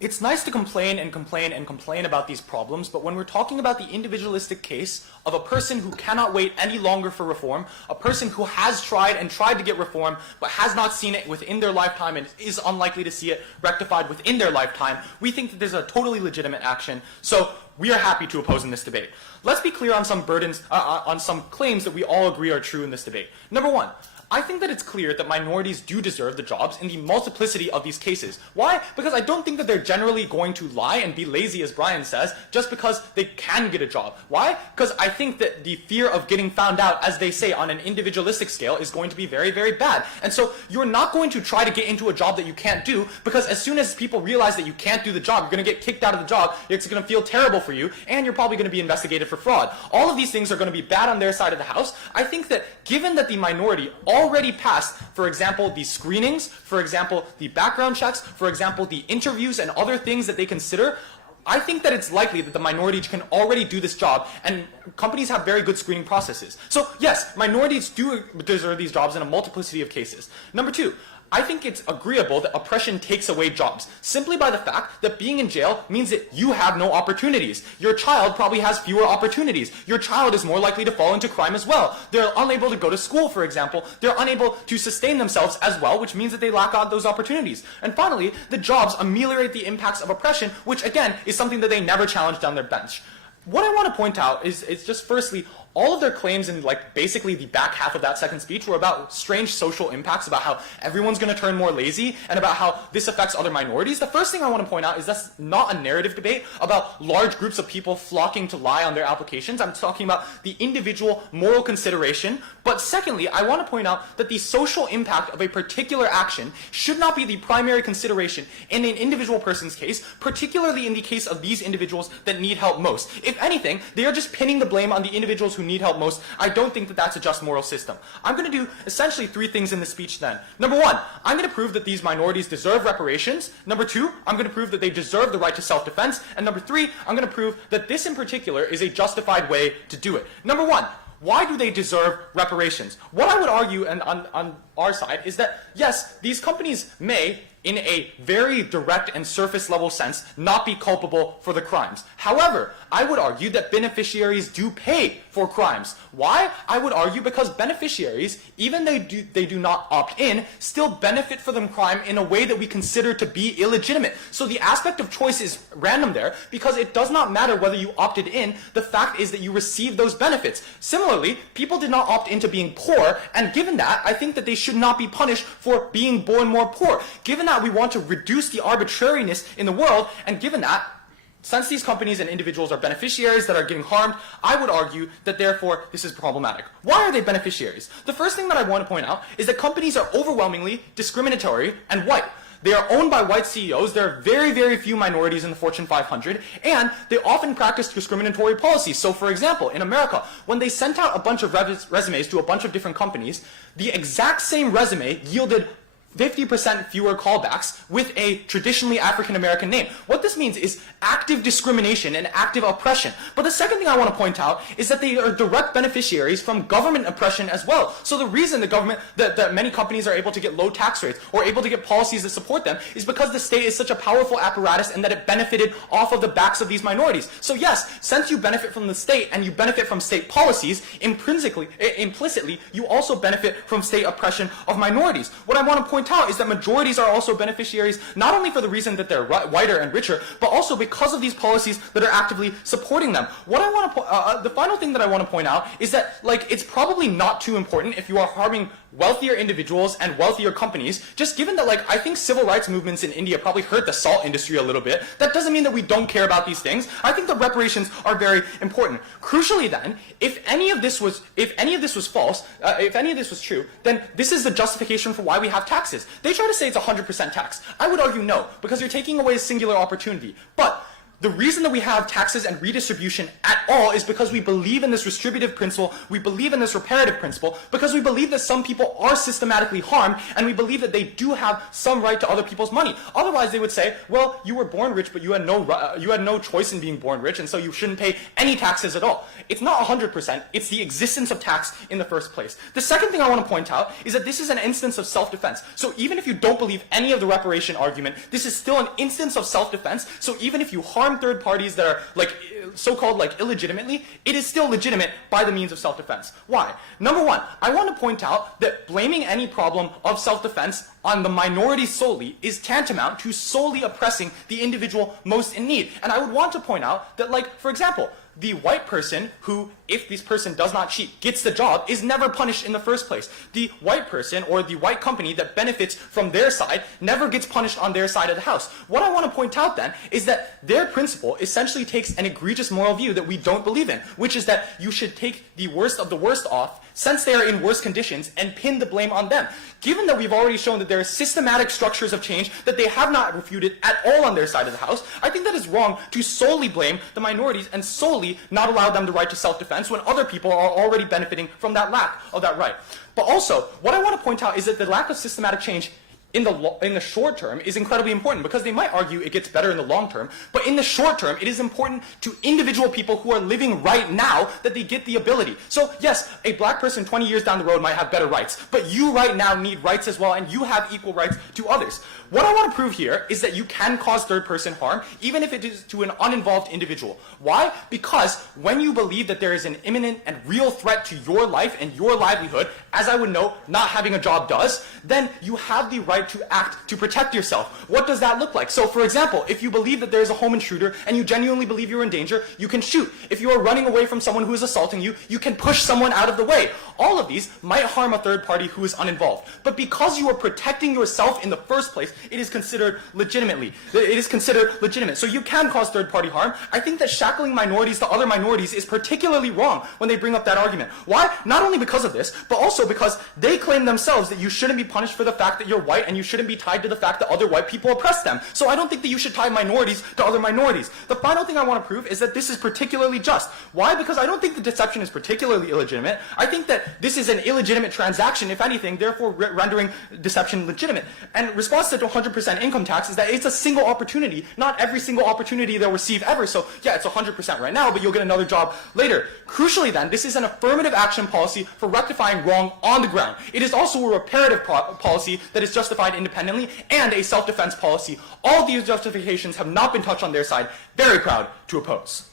It's nice to complain and complain and complain about these problems, but when we're talking about the individualistic case of a person who cannot wait any longer for reform, a person who has tried to get reform but has not seen it within their lifetime and is unlikely to see it rectified within their lifetime, we think that there's a totally legitimate action. So we are happy to oppose in this debate. Let's be clear on some on some claims that we all agree are true in this debate. Number one, I think that it's clear that minorities do deserve the jobs in the multiplicity of these cases. Why? Because I don't think that they're generally going to lie and be lazy, as Brian says, just because they can get a job. Why? Because I think that the fear of getting found out, as they say, on an individualistic scale is going to be very, very bad. And so you're not going to try to get into a job that you can't do, because as soon as people realize that you can't do the job, you're going to get kicked out of the job, it's going to feel terrible for you, and you're probably going to be investigated for fraud. All of these things are going to be bad on their side of the house. I think that given that the minority already passed, for example, the screenings, for example, the background checks, for example, the interviews and other things that they consider, I think that it's likely that the minority can already do this job, and companies have very good screening processes. So yes, minorities do deserve these jobs in a multiplicity of cases. Number two, I think it's agreeable that oppression takes away jobs, simply by the fact that being in jail means that you have no opportunities. Your child probably has fewer opportunities. Your child is more likely to fall into crime as well. They're unable to go to school, for example. They're unable to sustain themselves as well, which means that they lack out those opportunities. And finally, the jobs ameliorate the impacts of oppression, which again is something that they never challenge down their bench. What I want to point out is just firstly, all of their claims in basically the back half of that second speech were about strange social impacts, about how everyone's going to turn more lazy, and about how this affects other minorities. The first thing I want to point out is that's not a narrative debate about large groups of people flocking to lie on their applications. I'm talking about the individual moral consideration. But secondly, I want to point out that the social impact of a particular action should not be the primary consideration in an individual person's case, particularly in the case of these individuals that need help most. If anything, they are just pinning the blame on the individuals who need help most. I don't think that that's a just moral system. I'm going to do essentially three things in this speech then. Number one, I'm going to prove that these minorities deserve reparations. Number two, I'm going to prove that they deserve the right to self-defense. And number three, I'm going to prove that this in particular is a justified way to do it. Number one, why do they deserve reparations? What I would argue on our side is that, yes, these companies may, in a very direct and surface level sense, not be culpable for the crimes. However, I would argue that beneficiaries do pay for crimes. Why? I would argue because beneficiaries, even though they do not opt in, still benefit from the crime in a way that we consider to be illegitimate. So the aspect of choice is random there, because it does not matter whether you opted in. The fact is that you receive those benefits. Similarly, people did not opt into being poor, and given that, I think that they should not be punished for being born more poor. Given that we want to reduce the arbitrariness in the world, and given that, since these companies and individuals are beneficiaries that are getting harmed, I would argue that therefore this is problematic. Why are they beneficiaries? The first thing that I want to point out is that companies are overwhelmingly discriminatory and white. They are owned by white CEOs. There are very, very few minorities in the Fortune 500, and they often practice discriminatory policies. So, for example, in America, when they sent out a bunch of resumes to a bunch of different companies, the exact same resume yielded 50% fewer callbacks with a traditionally African-American name. What this means is active discrimination and active oppression. But the second thing I want to point out is that they are direct beneficiaries from government oppression as well. So the reason the government, that many companies are able to get low tax rates or able to get policies that support them is because the state is such a powerful apparatus and that it benefited off of the backs of these minorities. So yes, since you benefit from the state and you benefit from state policies, implicitly, you also benefit from state oppression of minorities. What I want to point out is that majorities are also beneficiaries not only for the reason that they're whiter and richer, but also because of these policies that are actively supporting them. What I want to the final thing that I want to point out is that it's probably not too important if you are harming wealthier individuals and wealthier companies, just given that I think civil rights movements in India probably hurt the salt industry a little bit. That doesn't mean that we don't care about these things. I think the reparations are very important. Crucially then, if any of this was false, if any of this was true, then this is the justification for why we have taxes. They try to say it's 100% tax. I would argue no, because you're taking away a singular opportunity. But the reason that we have taxes and redistribution at all is because we believe in this distributive principle, we believe in this reparative principle, because we believe that some people are systematically harmed, and we believe that they do have some right to other people's money. Otherwise, they would say, well, you were born rich, but you had no choice in being born rich, and so you shouldn't pay any taxes at all. It's not 100%, it's the existence of tax in the first place. The second thing I want to point out is that this is an instance of self-defense. So even if you don't believe any of the reparation argument, this is still an instance of self-defense. So even if you harm third parties that are so-called illegitimately, it is still legitimate by the means of self-defense. Why? Number one, I want to point out that blaming any problem of self-defense on the minority solely is tantamount to solely oppressing the individual most in need. And I would want to point out that, for example, the white person who, if this person does not cheat, gets the job, is never punished in the first place. The white person or the white company that benefits from their side never gets punished on their side of the house. What I want to point out then is that their principle essentially takes an egregious moral view that we don't believe in, which is that you should take the worst of the worst off since they are in worse conditions and pin the blame on them. Given that we've already shown that there are systematic structures of change that they have not refuted at all on their side of the house, I think that is wrong to solely blame the minorities and solely not allow them the right to self-defense when other people are already benefiting from that lack of that right. But also, what I want to point out is that the lack of systematic change in the short term is incredibly important, because they might argue it gets better in the long term, but in the short term it is important to individual people who are living right now that they get the ability. So yes, a black person 20 years down the road might have better rights, but you right now need rights as well, and you have equal rights to others. What I want to prove here is that you can cause third person harm even if it is to an uninvolved individual. Why? Because when you believe that there is an imminent and real threat to your life and your livelihood, as I would know not having a job does, then you have the right to act to protect yourself. What does that look like? So for example, if you believe that there is a home intruder and you genuinely believe you're in danger, you can shoot. If you are running away from someone who is assaulting you, you can push someone out of the way. All of these might harm a third party who is uninvolved. But because you are protecting yourself in the first place, it is considered legitimate. So you can cause third party harm. I think that shackling minorities to other minorities is particularly wrong when they bring up that argument. Why? Not only because of this, but also because they claim themselves that you shouldn't be punished for the fact that you're white, and you shouldn't be tied to the fact that other white people oppress them. So I don't think that you should tie minorities to other minorities. The final thing I want to prove is that this is particularly just. Why? Because I don't think the deception is particularly illegitimate. I think that this is an illegitimate transaction, if anything, therefore rendering deception legitimate. And response to 100% income tax is that it's a single opportunity. Not every single opportunity they'll receive ever. So yeah, it's 100% right now, but you'll get another job later. Crucially then, this is an affirmative action policy for rectifying wrong on the ground. It is also a reparative policy that is justified independently, and a self-defense policy. All these justifications have not been touched on their side. Very proud to oppose.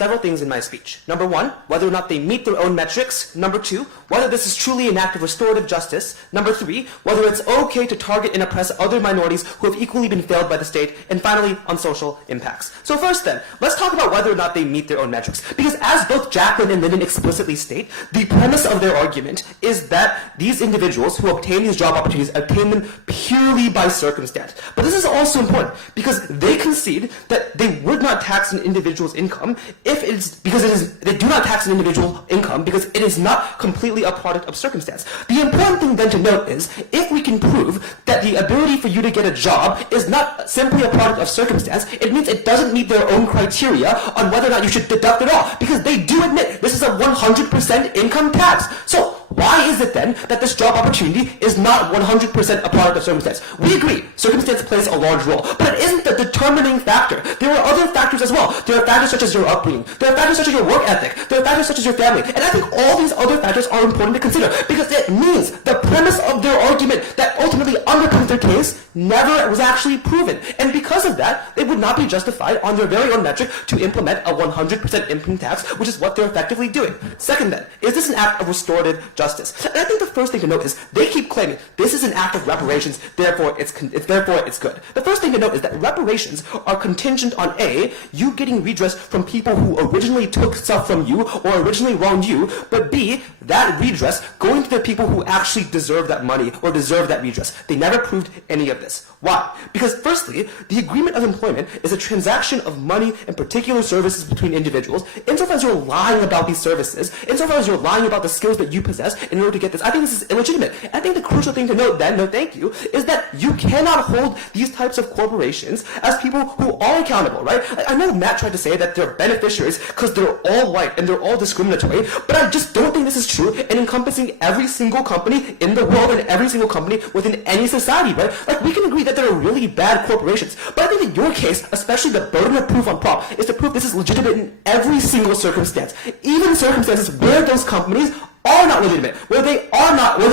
several things in my speech. Number one, whether or not they meet their own metrics. Number two, whether this is truly an act of restorative justice. Number three, whether it's okay to target and oppress other minorities who have equally been failed by the state. And finally, on social impacts. So first then, let's talk about whether or not they meet their own metrics. Because as both Jacquelynn and Linden explicitly state, the premise of their argument is that these individuals who obtain these job opportunities obtain them purely by circumstance. But this is also important because they concede that they would not tax an individual's income if it is because they do not tax an individual income because it is not completely a product of circumstance. The important thing then to note is if we can prove that the ability for you to get a job is not simply a product of circumstance, it means it doesn't meet their own criteria on whether or not you should deduct it all, because they do admit this is a 100% income tax. So why is it then that this job opportunity is not 100% a product of circumstance? We agree, circumstance plays a large role, but it isn't the determining factor. There are other factors as well. There are factors such as your upbringing. There are factors such as your work ethic. There are factors such as your family. And I think all these other factors are important to consider because it means the premise of their argument that ultimately underpins their case never was actually proven. And because of that, they would not be justified on their very own metric to implement a 100% income tax, which is what they're effectively doing. Second then, is this an act of restorative justice? And I think the first thing to note is they keep claiming this is an act of reparations, therefore it's good. The first thing to note is that reparations are contingent on A, you getting redress from people who originally took stuff from you or originally wronged you, but B, that redress going to the people who actually deserve that money or deserve that redress. They never proved any of this. Why? Because firstly, the agreement of employment is a transaction of money and particular services between individuals. Insofar as you're lying about these services, insofar as you're lying about the skills that you possess in order to get this, I think this is illegitimate. I think the crucial thing to note then, no thank you, is that you cannot hold these types of corporations as people who are accountable, right? I know Matt tried to say that they're beneficiaries because they're all white and they're all discriminatory, but I just don't think this is true in encompassing every single company in the world and every single company within any society, right? Like, we can agree that there are really bad corporations, but I think in your case, especially the burden of proof on prop is to prove this is legitimate in every single circumstance, even circumstances where those companies are not legitimate, where they are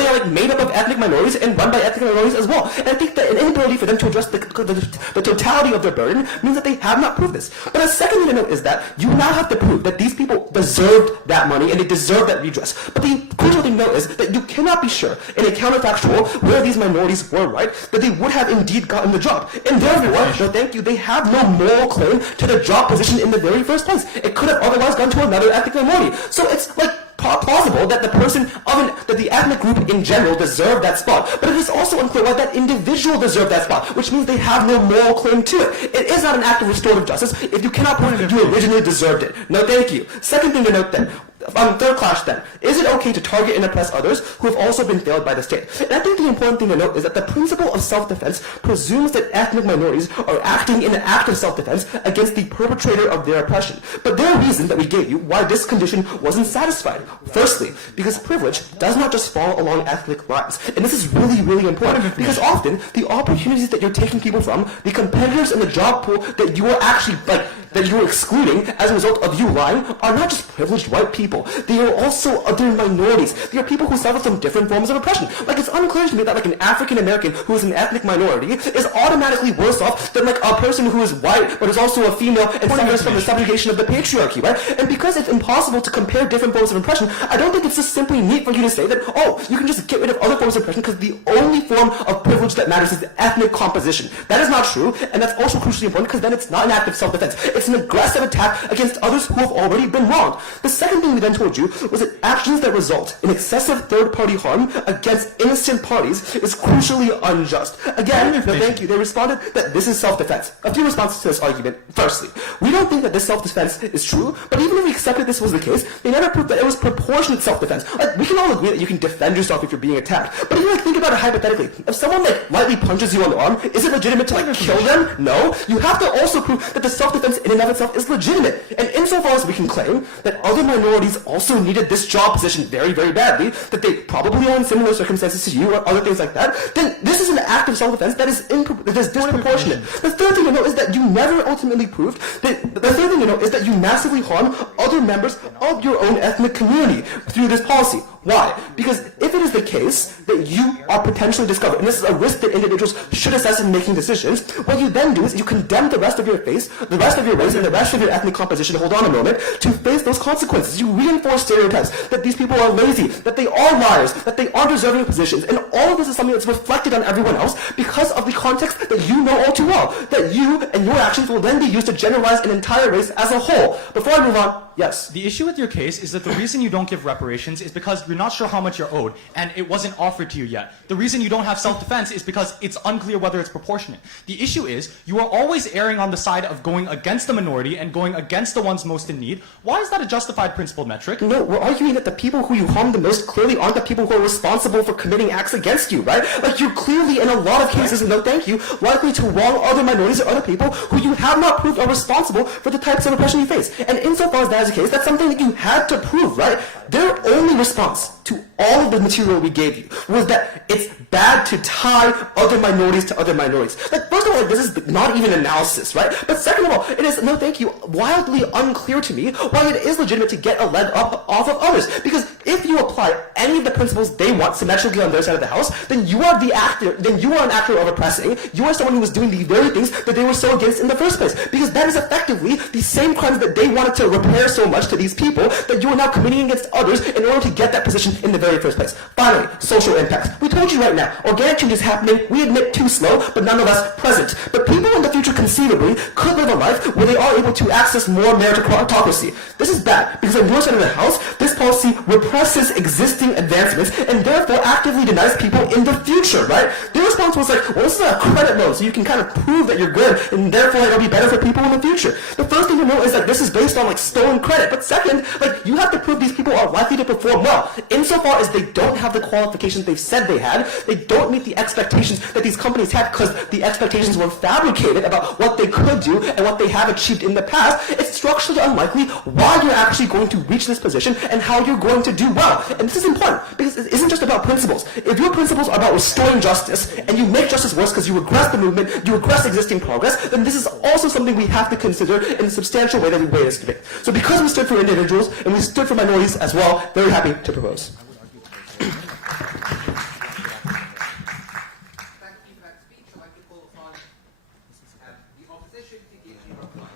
like made up of ethnic minorities and run by ethnic minorities as well. And I think that an inability for them to address the totality of their burden means that they have not proved this. But a second thing to note is that you now have to prove that these people deserved that money and they deserve that redress. But the crucial thing to note is that you cannot be sure in a counterfactual where these minorities were right that they would have indeed gotten the job. And therefore, no thank you, they have no moral claim to the job position in the very first place. It could have otherwise gone to another ethnic minority. So it's like plausible that that the ethnic group in general deserved that spot, but it is also unclear why that individual deserved that spot, which means they have no moral claim to it. It is not an act of restorative justice if you cannot prove that you originally deserved it. No thank you. Second thing to note then, third clash then, is it okay to target and oppress others who have also been failed by the state? And I think the important thing to note is that the principle of self-defense presumes that ethnic minorities are acting in an act of self-defense against the perpetrator of their oppression. But there are reasons that we gave you why this condition wasn't satisfied. Firstly, because privilege does not just fall along ethnic lines. And this is really, really important because often the opportunities that you're taking people from, the competitors in the job pool that you are actually that you're excluding as a result of you lying are not just privileged white people. They are also other minorities. They are people who suffer from different forms of oppression. Like, it's unclear to me that like an African American who is an ethnic minority is automatically worse off than like a person who is white but is also a female and suffers from the subjugation of the patriarchy, right? And because it's impossible to compare different forms of oppression, I don't think it's just simply neat for you to say that, oh, you can just get rid of other forms of oppression because the only form of privilege that matters is the ethnic composition. That is not true, and that's also crucially important because then it's not an act of self-defense. It's an aggressive attack against others who have already been wronged. The second thing we then told you was that actions that result in excessive third-party harm against innocent parties is crucially unjust. Again, no thank you, they responded that this is self-defense. A few responses to this argument. Firstly, we don't think that this self-defense is true, but even if we accepted this was the case, they never proved that it was proportionate self-defense. Like, we can all agree that you can defend yourself if you're being attacked, but if you think about it hypothetically, if someone lightly punches you on the arm, is it legitimate to kill them? No. You have to also prove that the self-defense in and of itself is legitimate. And insofar as we can claim that other minorities also needed this job position very, very badly, that they probably are in similar circumstances to you or other things like that, then this is an act of self-defense that is disproportionate. The third thing to know is that you never ultimately proved that, the third thing to know is that you massively harm other members of your own ethnic community through this policy. Why? Because if it is the case that you are potentially discovered, and this is a risk that individuals should assess in making decisions, what you then do is you condemn the rest of your race, and the rest of your ethnic composition, hold on a moment, to face those consequences. You reinforce stereotypes that these people are lazy, that they are liars, that they are deserving of positions, and all of this is something that's reflected on everyone else because of the context that you know all too well, that you and your actions will then be used to generalize an entire race as a whole. Before I move on, yes? The issue with your case is that the reason you don't give reparations is because you're not sure how much you're owed, and it wasn't offered to you yet. The reason you don't have self-defense is because it's unclear whether it's proportionate. The issue is, you are always erring on the side of going against the minority and going against the ones most in need. Why is that a justified principled metric? No, we're arguing that the people who you harm the most clearly aren't the people who are responsible for committing acts against you, right? Like, you're clearly, in a lot of cases, no thank you, likely to wrong other minorities or other people who you have not proved are responsible for the types of oppression you face. And insofar as that is the case, that's something that you had to prove, right? Their only response to all of the material we gave you was that it's bad to tie other minorities to other minorities. Like, first of all, this is not even analysis, right? But second of all, it is, no thank you, wildly unclear to me why it is legitimate to get a leg up off of others. Because if you apply any of the principles they want symmetrically on their side of the house, then you are the actor, then you are an actor of oppressing. You are someone who was doing the very things that they were so against in the first place. Because that is effectively the same crimes that they wanted to repair so much to these people that you are now committing against others in order to get that position in the very first place. Finally, social impacts. We told you right now, organic change is happening, we admit too slow, but nonetheless present. But people in the future conceivably could live a life where they are able to access more meritocracy. This is bad, because on your side of the house, this policy represses existing advancements and therefore actively denies people in the future, right? Their response was like, well, this is a credit loan, so you can kind of prove that you're good, and therefore it'll be better for people in the future. The first thing to know is that this is based on like stolen credit, but second, like, you have to prove these people are likely to perform well. Insofar as they don't have the qualifications they've said they had, they don't meet the expectations that these companies had because the expectations were fabricated about what they could do and what they have achieved in the past, it's structurally unlikely why you're actually going to reach this position and how you're going to do well. And this is important because it isn't just about principles. If your principles are about restoring justice and you make justice worse because you regress the movement, you regress existing progress, then this is also something we have to consider in a substantial way that we weigh this debate. So because we stood for individuals and we stood for minorities as well, very happy to propose. Thank you for that speech. I'd like to call upon the opposition to give you reply.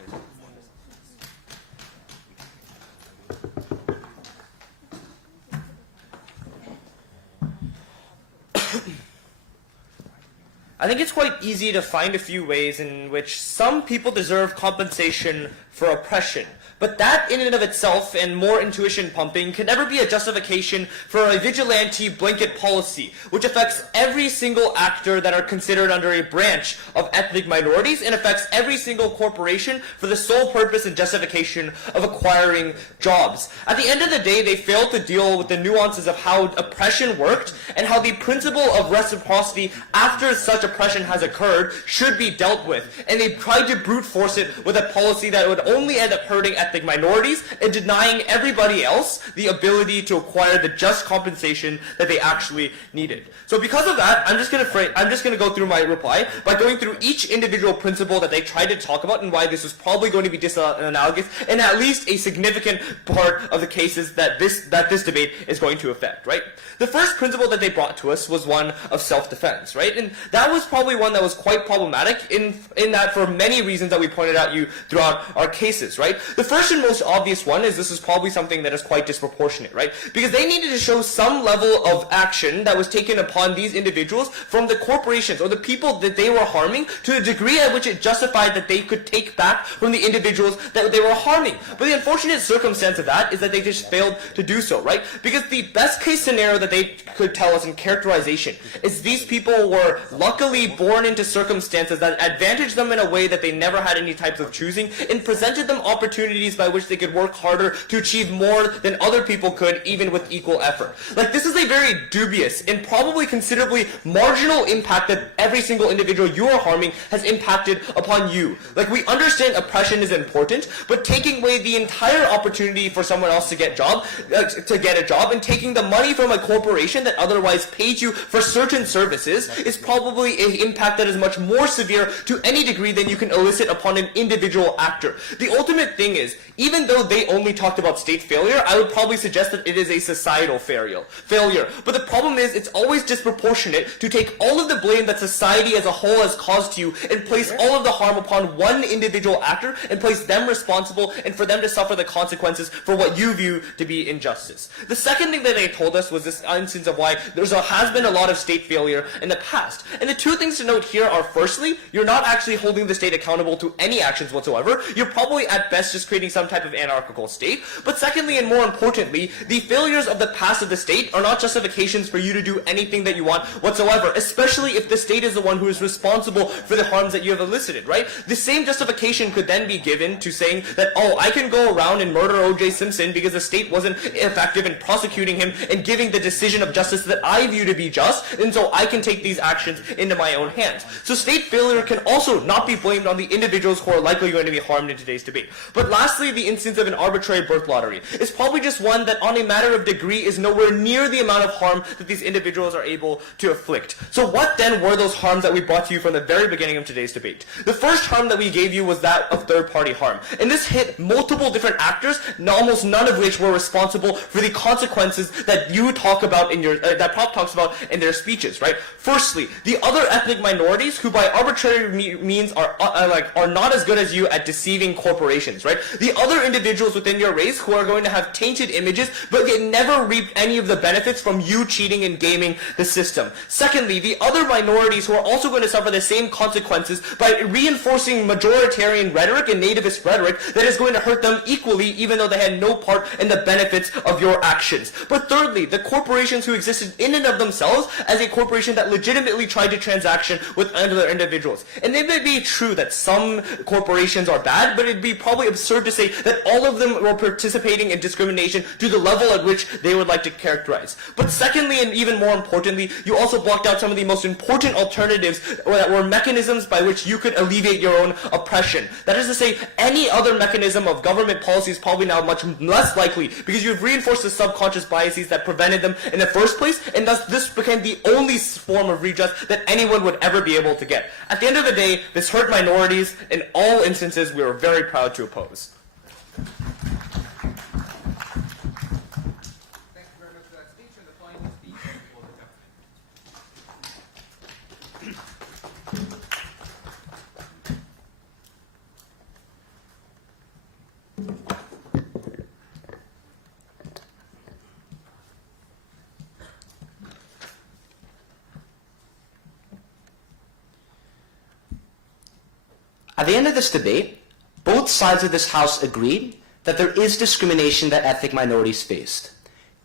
I think it's quite easy to find a few ways in which some people deserve compensation for oppression. But that in and of itself, and more intuition pumping, can never be a justification for a vigilante blanket policy, which affects every single actor that are considered under a branch of ethnic minorities and affects every single corporation for the sole purpose and justification of acquiring jobs. At the end of the day, they failed to deal with the nuances of how oppression worked and how the principle of reciprocity after such oppression has occurred should be dealt with. And they tried to brute force it with a policy that would only end up hurting ethnic minorities and denying everybody else the ability to acquire the just compensation that they actually needed. So because of that, I'm just going to go through my reply by going through each individual principle that they tried to talk about and why this was probably going to be disanalogous in at least a significant part of the cases that this debate is going to affect, right? The first principle that they brought to us was one of self-defense, right? And that was probably one that was quite problematic in that for many reasons that we pointed out you throughout our cases, right? The first and most obvious one is this is probably something that is quite disproportionate, right? Because they needed to show some level of action that was taken upon these individuals from the corporations or the people that they were harming to a degree at which it justified that they could take back from the individuals that they were harming. But the unfortunate circumstance of that is that they just failed to do so, right? Because the best case scenario that they could tell us in characterization is these people were luckily born into circumstances that advantaged them in a way that they never had any types of choosing and presented them opportunities by which they could work harder to achieve more than other people could, even with equal effort. Like, this is a very dubious and probably considerably marginal impact that every single individual you are harming has impacted upon you. Like, we understand oppression is important, but taking away the entire opportunity for someone else to get a job and taking the money from a corporation that otherwise pays you for certain services is probably an impact that is much more severe to any degree than you can elicit upon an individual actor. The ultimate thing is, even though they only talked about state failure, I would probably suggest that it is a societal failure. But the problem is, it's always disproportionate to take all of the blame that society as a whole has caused to you and place all of the harm upon one individual actor and place them responsible and for them to suffer the consequences for what you view to be injustice. The second thing that they told us was this instance of why has been a lot of state failure in the past. And the two things to note here are, firstly, you're not actually holding the state accountable to any actions whatsoever. You're probably at best just creating some type of anarchical state. But secondly, and more importantly, the failures of the past of the state are not justifications for you to do anything that you want whatsoever, especially if the state is the one who is responsible for the harms that you have elicited, right? The same justification could then be given to saying that, oh, I can go around and murder O.J. Simpson because the state wasn't effective in prosecuting him and giving the decision of justice that I view to be just, and so I can take these actions into my own hands. So state failure can also not be blamed on the individuals who are likely going to be harmed in today's debate. But lastly, the instance of an arbitrary birth lottery is probably just one that on a matter of degree is nowhere near the amount of harm that these individuals are able to afflict. So what then were those harms that we brought to you from the very beginning of today's debate? The first harm that we gave you was that of third-party harm. And this hit multiple different actors, almost none of which were responsible for the consequences that you talk about in your, that Prop talks about in their speeches, right? Firstly, the other ethnic minorities who by arbitrary means are not as good as you at deceiving corporations, right? The other individuals within your race who are going to have tainted images, but they never reap any of the benefits from you cheating and gaming the system. Secondly, the other minorities who are also going to suffer the same consequences by reinforcing majoritarian rhetoric and nativist rhetoric that is going to hurt them equally, even though they had no part in the benefits of your actions. But thirdly, the corporations who existed in and of themselves as a corporation that legitimately tried to transaction with other individuals. And it may be true that some corporations are bad, but it'd be probably absurd to say that all of them were participating in discrimination to the level at which they would like to characterize. But secondly, and even more importantly, you also blocked out some of the most important alternatives that were mechanisms by which you could alleviate your own oppression. That is to say, any other mechanism of government policy is probably now much less likely because you've reinforced the subconscious biases that prevented them in the first place, and thus this became the only form of redress that anyone would ever be able to get. At the end of the day, this hurt minorities in all instances we were very proud to oppose. Thank you very much for that speech, and the final speech for the government. At the end of this debate, both sides of this House agreed that there is discrimination that ethnic minorities faced.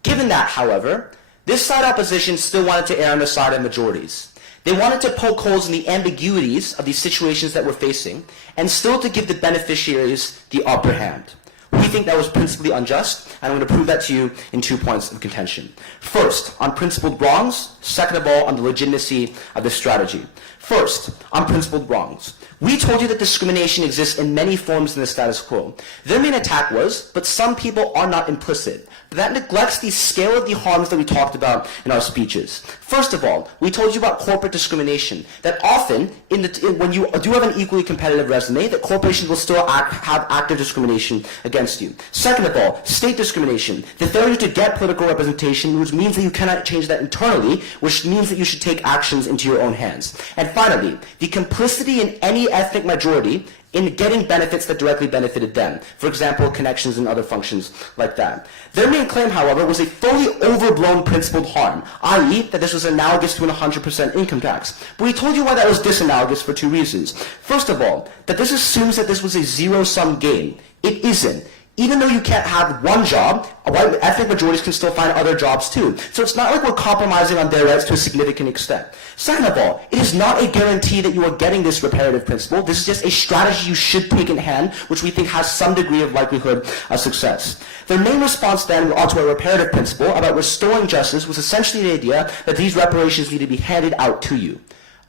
Given that, however, this side opposition still wanted to err on the side of majorities. They wanted to poke holes in the ambiguities of these situations that we're facing and still to give the beneficiaries the upper hand. We think that was principally unjust, and I'm going to prove that to you in 2 points of contention. First, on principled wrongs. Second of all, on the legitimacy of this strategy. First, on principled wrongs. We told you that discrimination exists in many forms in the status quo. Their main attack was, but some people are not implicit. But that neglects the scale of the harms that we talked about in our speeches. First of all, we told you about corporate discrimination. That often, when you do have an equally competitive resume, that corporations will still have active discrimination against you. Second of all, state discrimination. The failure to get political representation, which means that you cannot change that internally, which means that you should take actions into your own hands. And finally, the complicity in any ethnic majority in getting benefits that directly benefited them. For example, connections and other functions like that. Their main claim, however, was a fully overblown principled harm, i.e. that this was analogous to an 100% income tax. But we told you why that was disanalogous for 2 reasons. First of all, that this assumes that this was a zero-sum game. It isn't. Even though you can't have one job, white ethnic majorities can still find other jobs too. So it's not like we're compromising on their rights to a significant extent. Second of all, it is not a guarantee that you are getting this reparative principle. This is just a strategy you should take in hand, which we think has some degree of likelihood of success. Their main response then onto a reparative principle about restoring justice was essentially the idea that these reparations need to be handed out to you.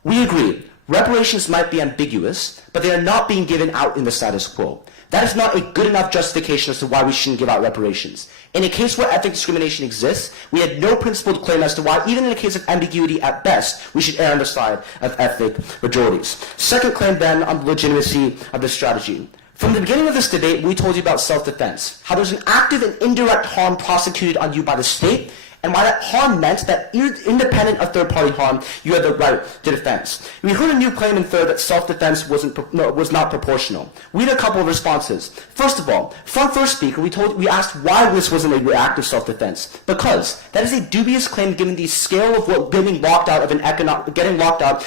We agree. Reparations might be ambiguous, but they are not being given out in the status quo. That is not a good enough justification as to why we shouldn't give out reparations. In a case where ethnic discrimination exists, we had no principled claim as to why, even in a case of ambiguity at best, we should err on the side of ethnic majorities. Second claim then on the legitimacy of this strategy. From the beginning of this debate, we told you about self-defense, how there's an active and indirect harm prosecuted on you by the state, and why that harm meant that independent of third-party harm, you had the right to defense. We heard a new claim in third that self-defense was not proportional. We had a couple of responses. First of all, from first speaker, we asked why this wasn't a reactive self-defense. Because that is a dubious claim given the scale of what getting locked out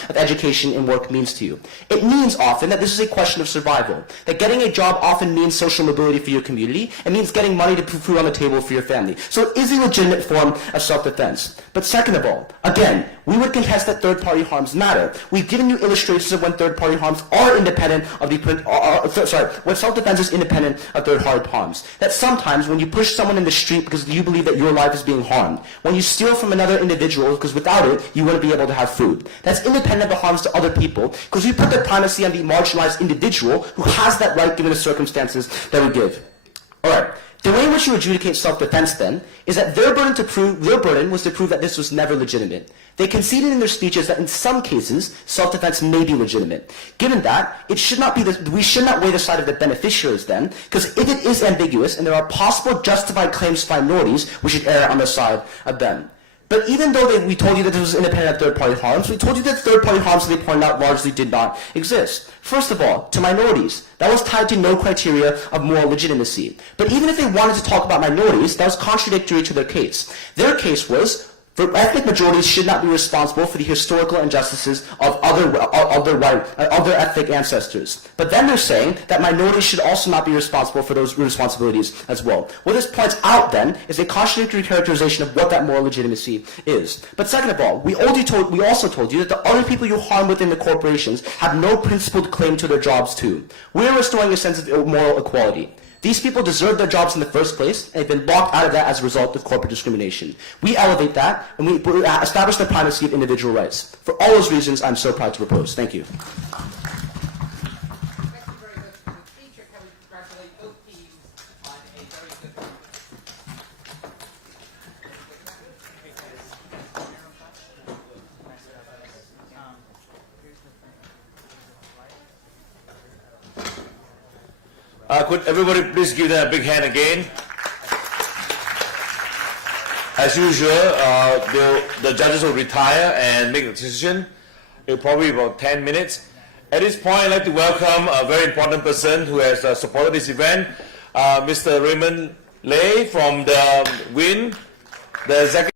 of education and work means to you. It means often that this is a question of survival. That getting a job often means social mobility for your community. It means getting money to put food on the table for your family. So it is a legitimate form of self-defense. But second of all, again, we would contest that third-party harms matter. We've given you illustrations of when third-party harms are independent of when self-defense is independent of third-party harms. That sometimes when you push someone in the street because you believe that your life is being harmed, when you steal from another individual because without it, you wouldn't be able to have food. That's independent of the harms to other people because we put the primacy on the marginalized individual who has that right given the circumstances that we give. All right. The way in which you adjudicate self-defense, then, is that their burden was to prove that this was never legitimate. They conceded in their speeches that in some cases, self-defense may be legitimate. Given that, we should not weigh the side of the beneficiaries then, because if it is ambiguous and there are possible justified claims to minorities, we should err on the side of them. But even though we told you that this was independent of third-party harms, we told you that third-party harms that they pointed out largely did not exist. First of all, to minorities, that was tied to no criteria of moral legitimacy. But even if they wanted to talk about minorities, that was contradictory to their case. Their case was, for ethnic majorities should not be responsible for the historical injustices of other ethnic ancestors. But then they're saying that minorities should also not be responsible for those responsibilities as well. What this points out then is a contradictory characterization of what that moral legitimacy is. But second of all, we also told you that the other people you harm within the corporations have no principled claim to their jobs too. We're restoring a sense of moral equality. These people deserve their jobs in the first place, and they've been locked out of that as a result of corporate discrimination. We elevate that, and we establish the primacy of individual rights. For all those reasons, I'm so proud to propose. Thank you. Thank you very much for the feature. Can we congratulate both teams on a very good Could everybody please give them a big hand again? As usual, the judges will retire and make a decision. It'll probably be about 10 minutes. At this point, I'd like to welcome a very important person who has supported this event, Mr. Linden Li from the WIN, the executive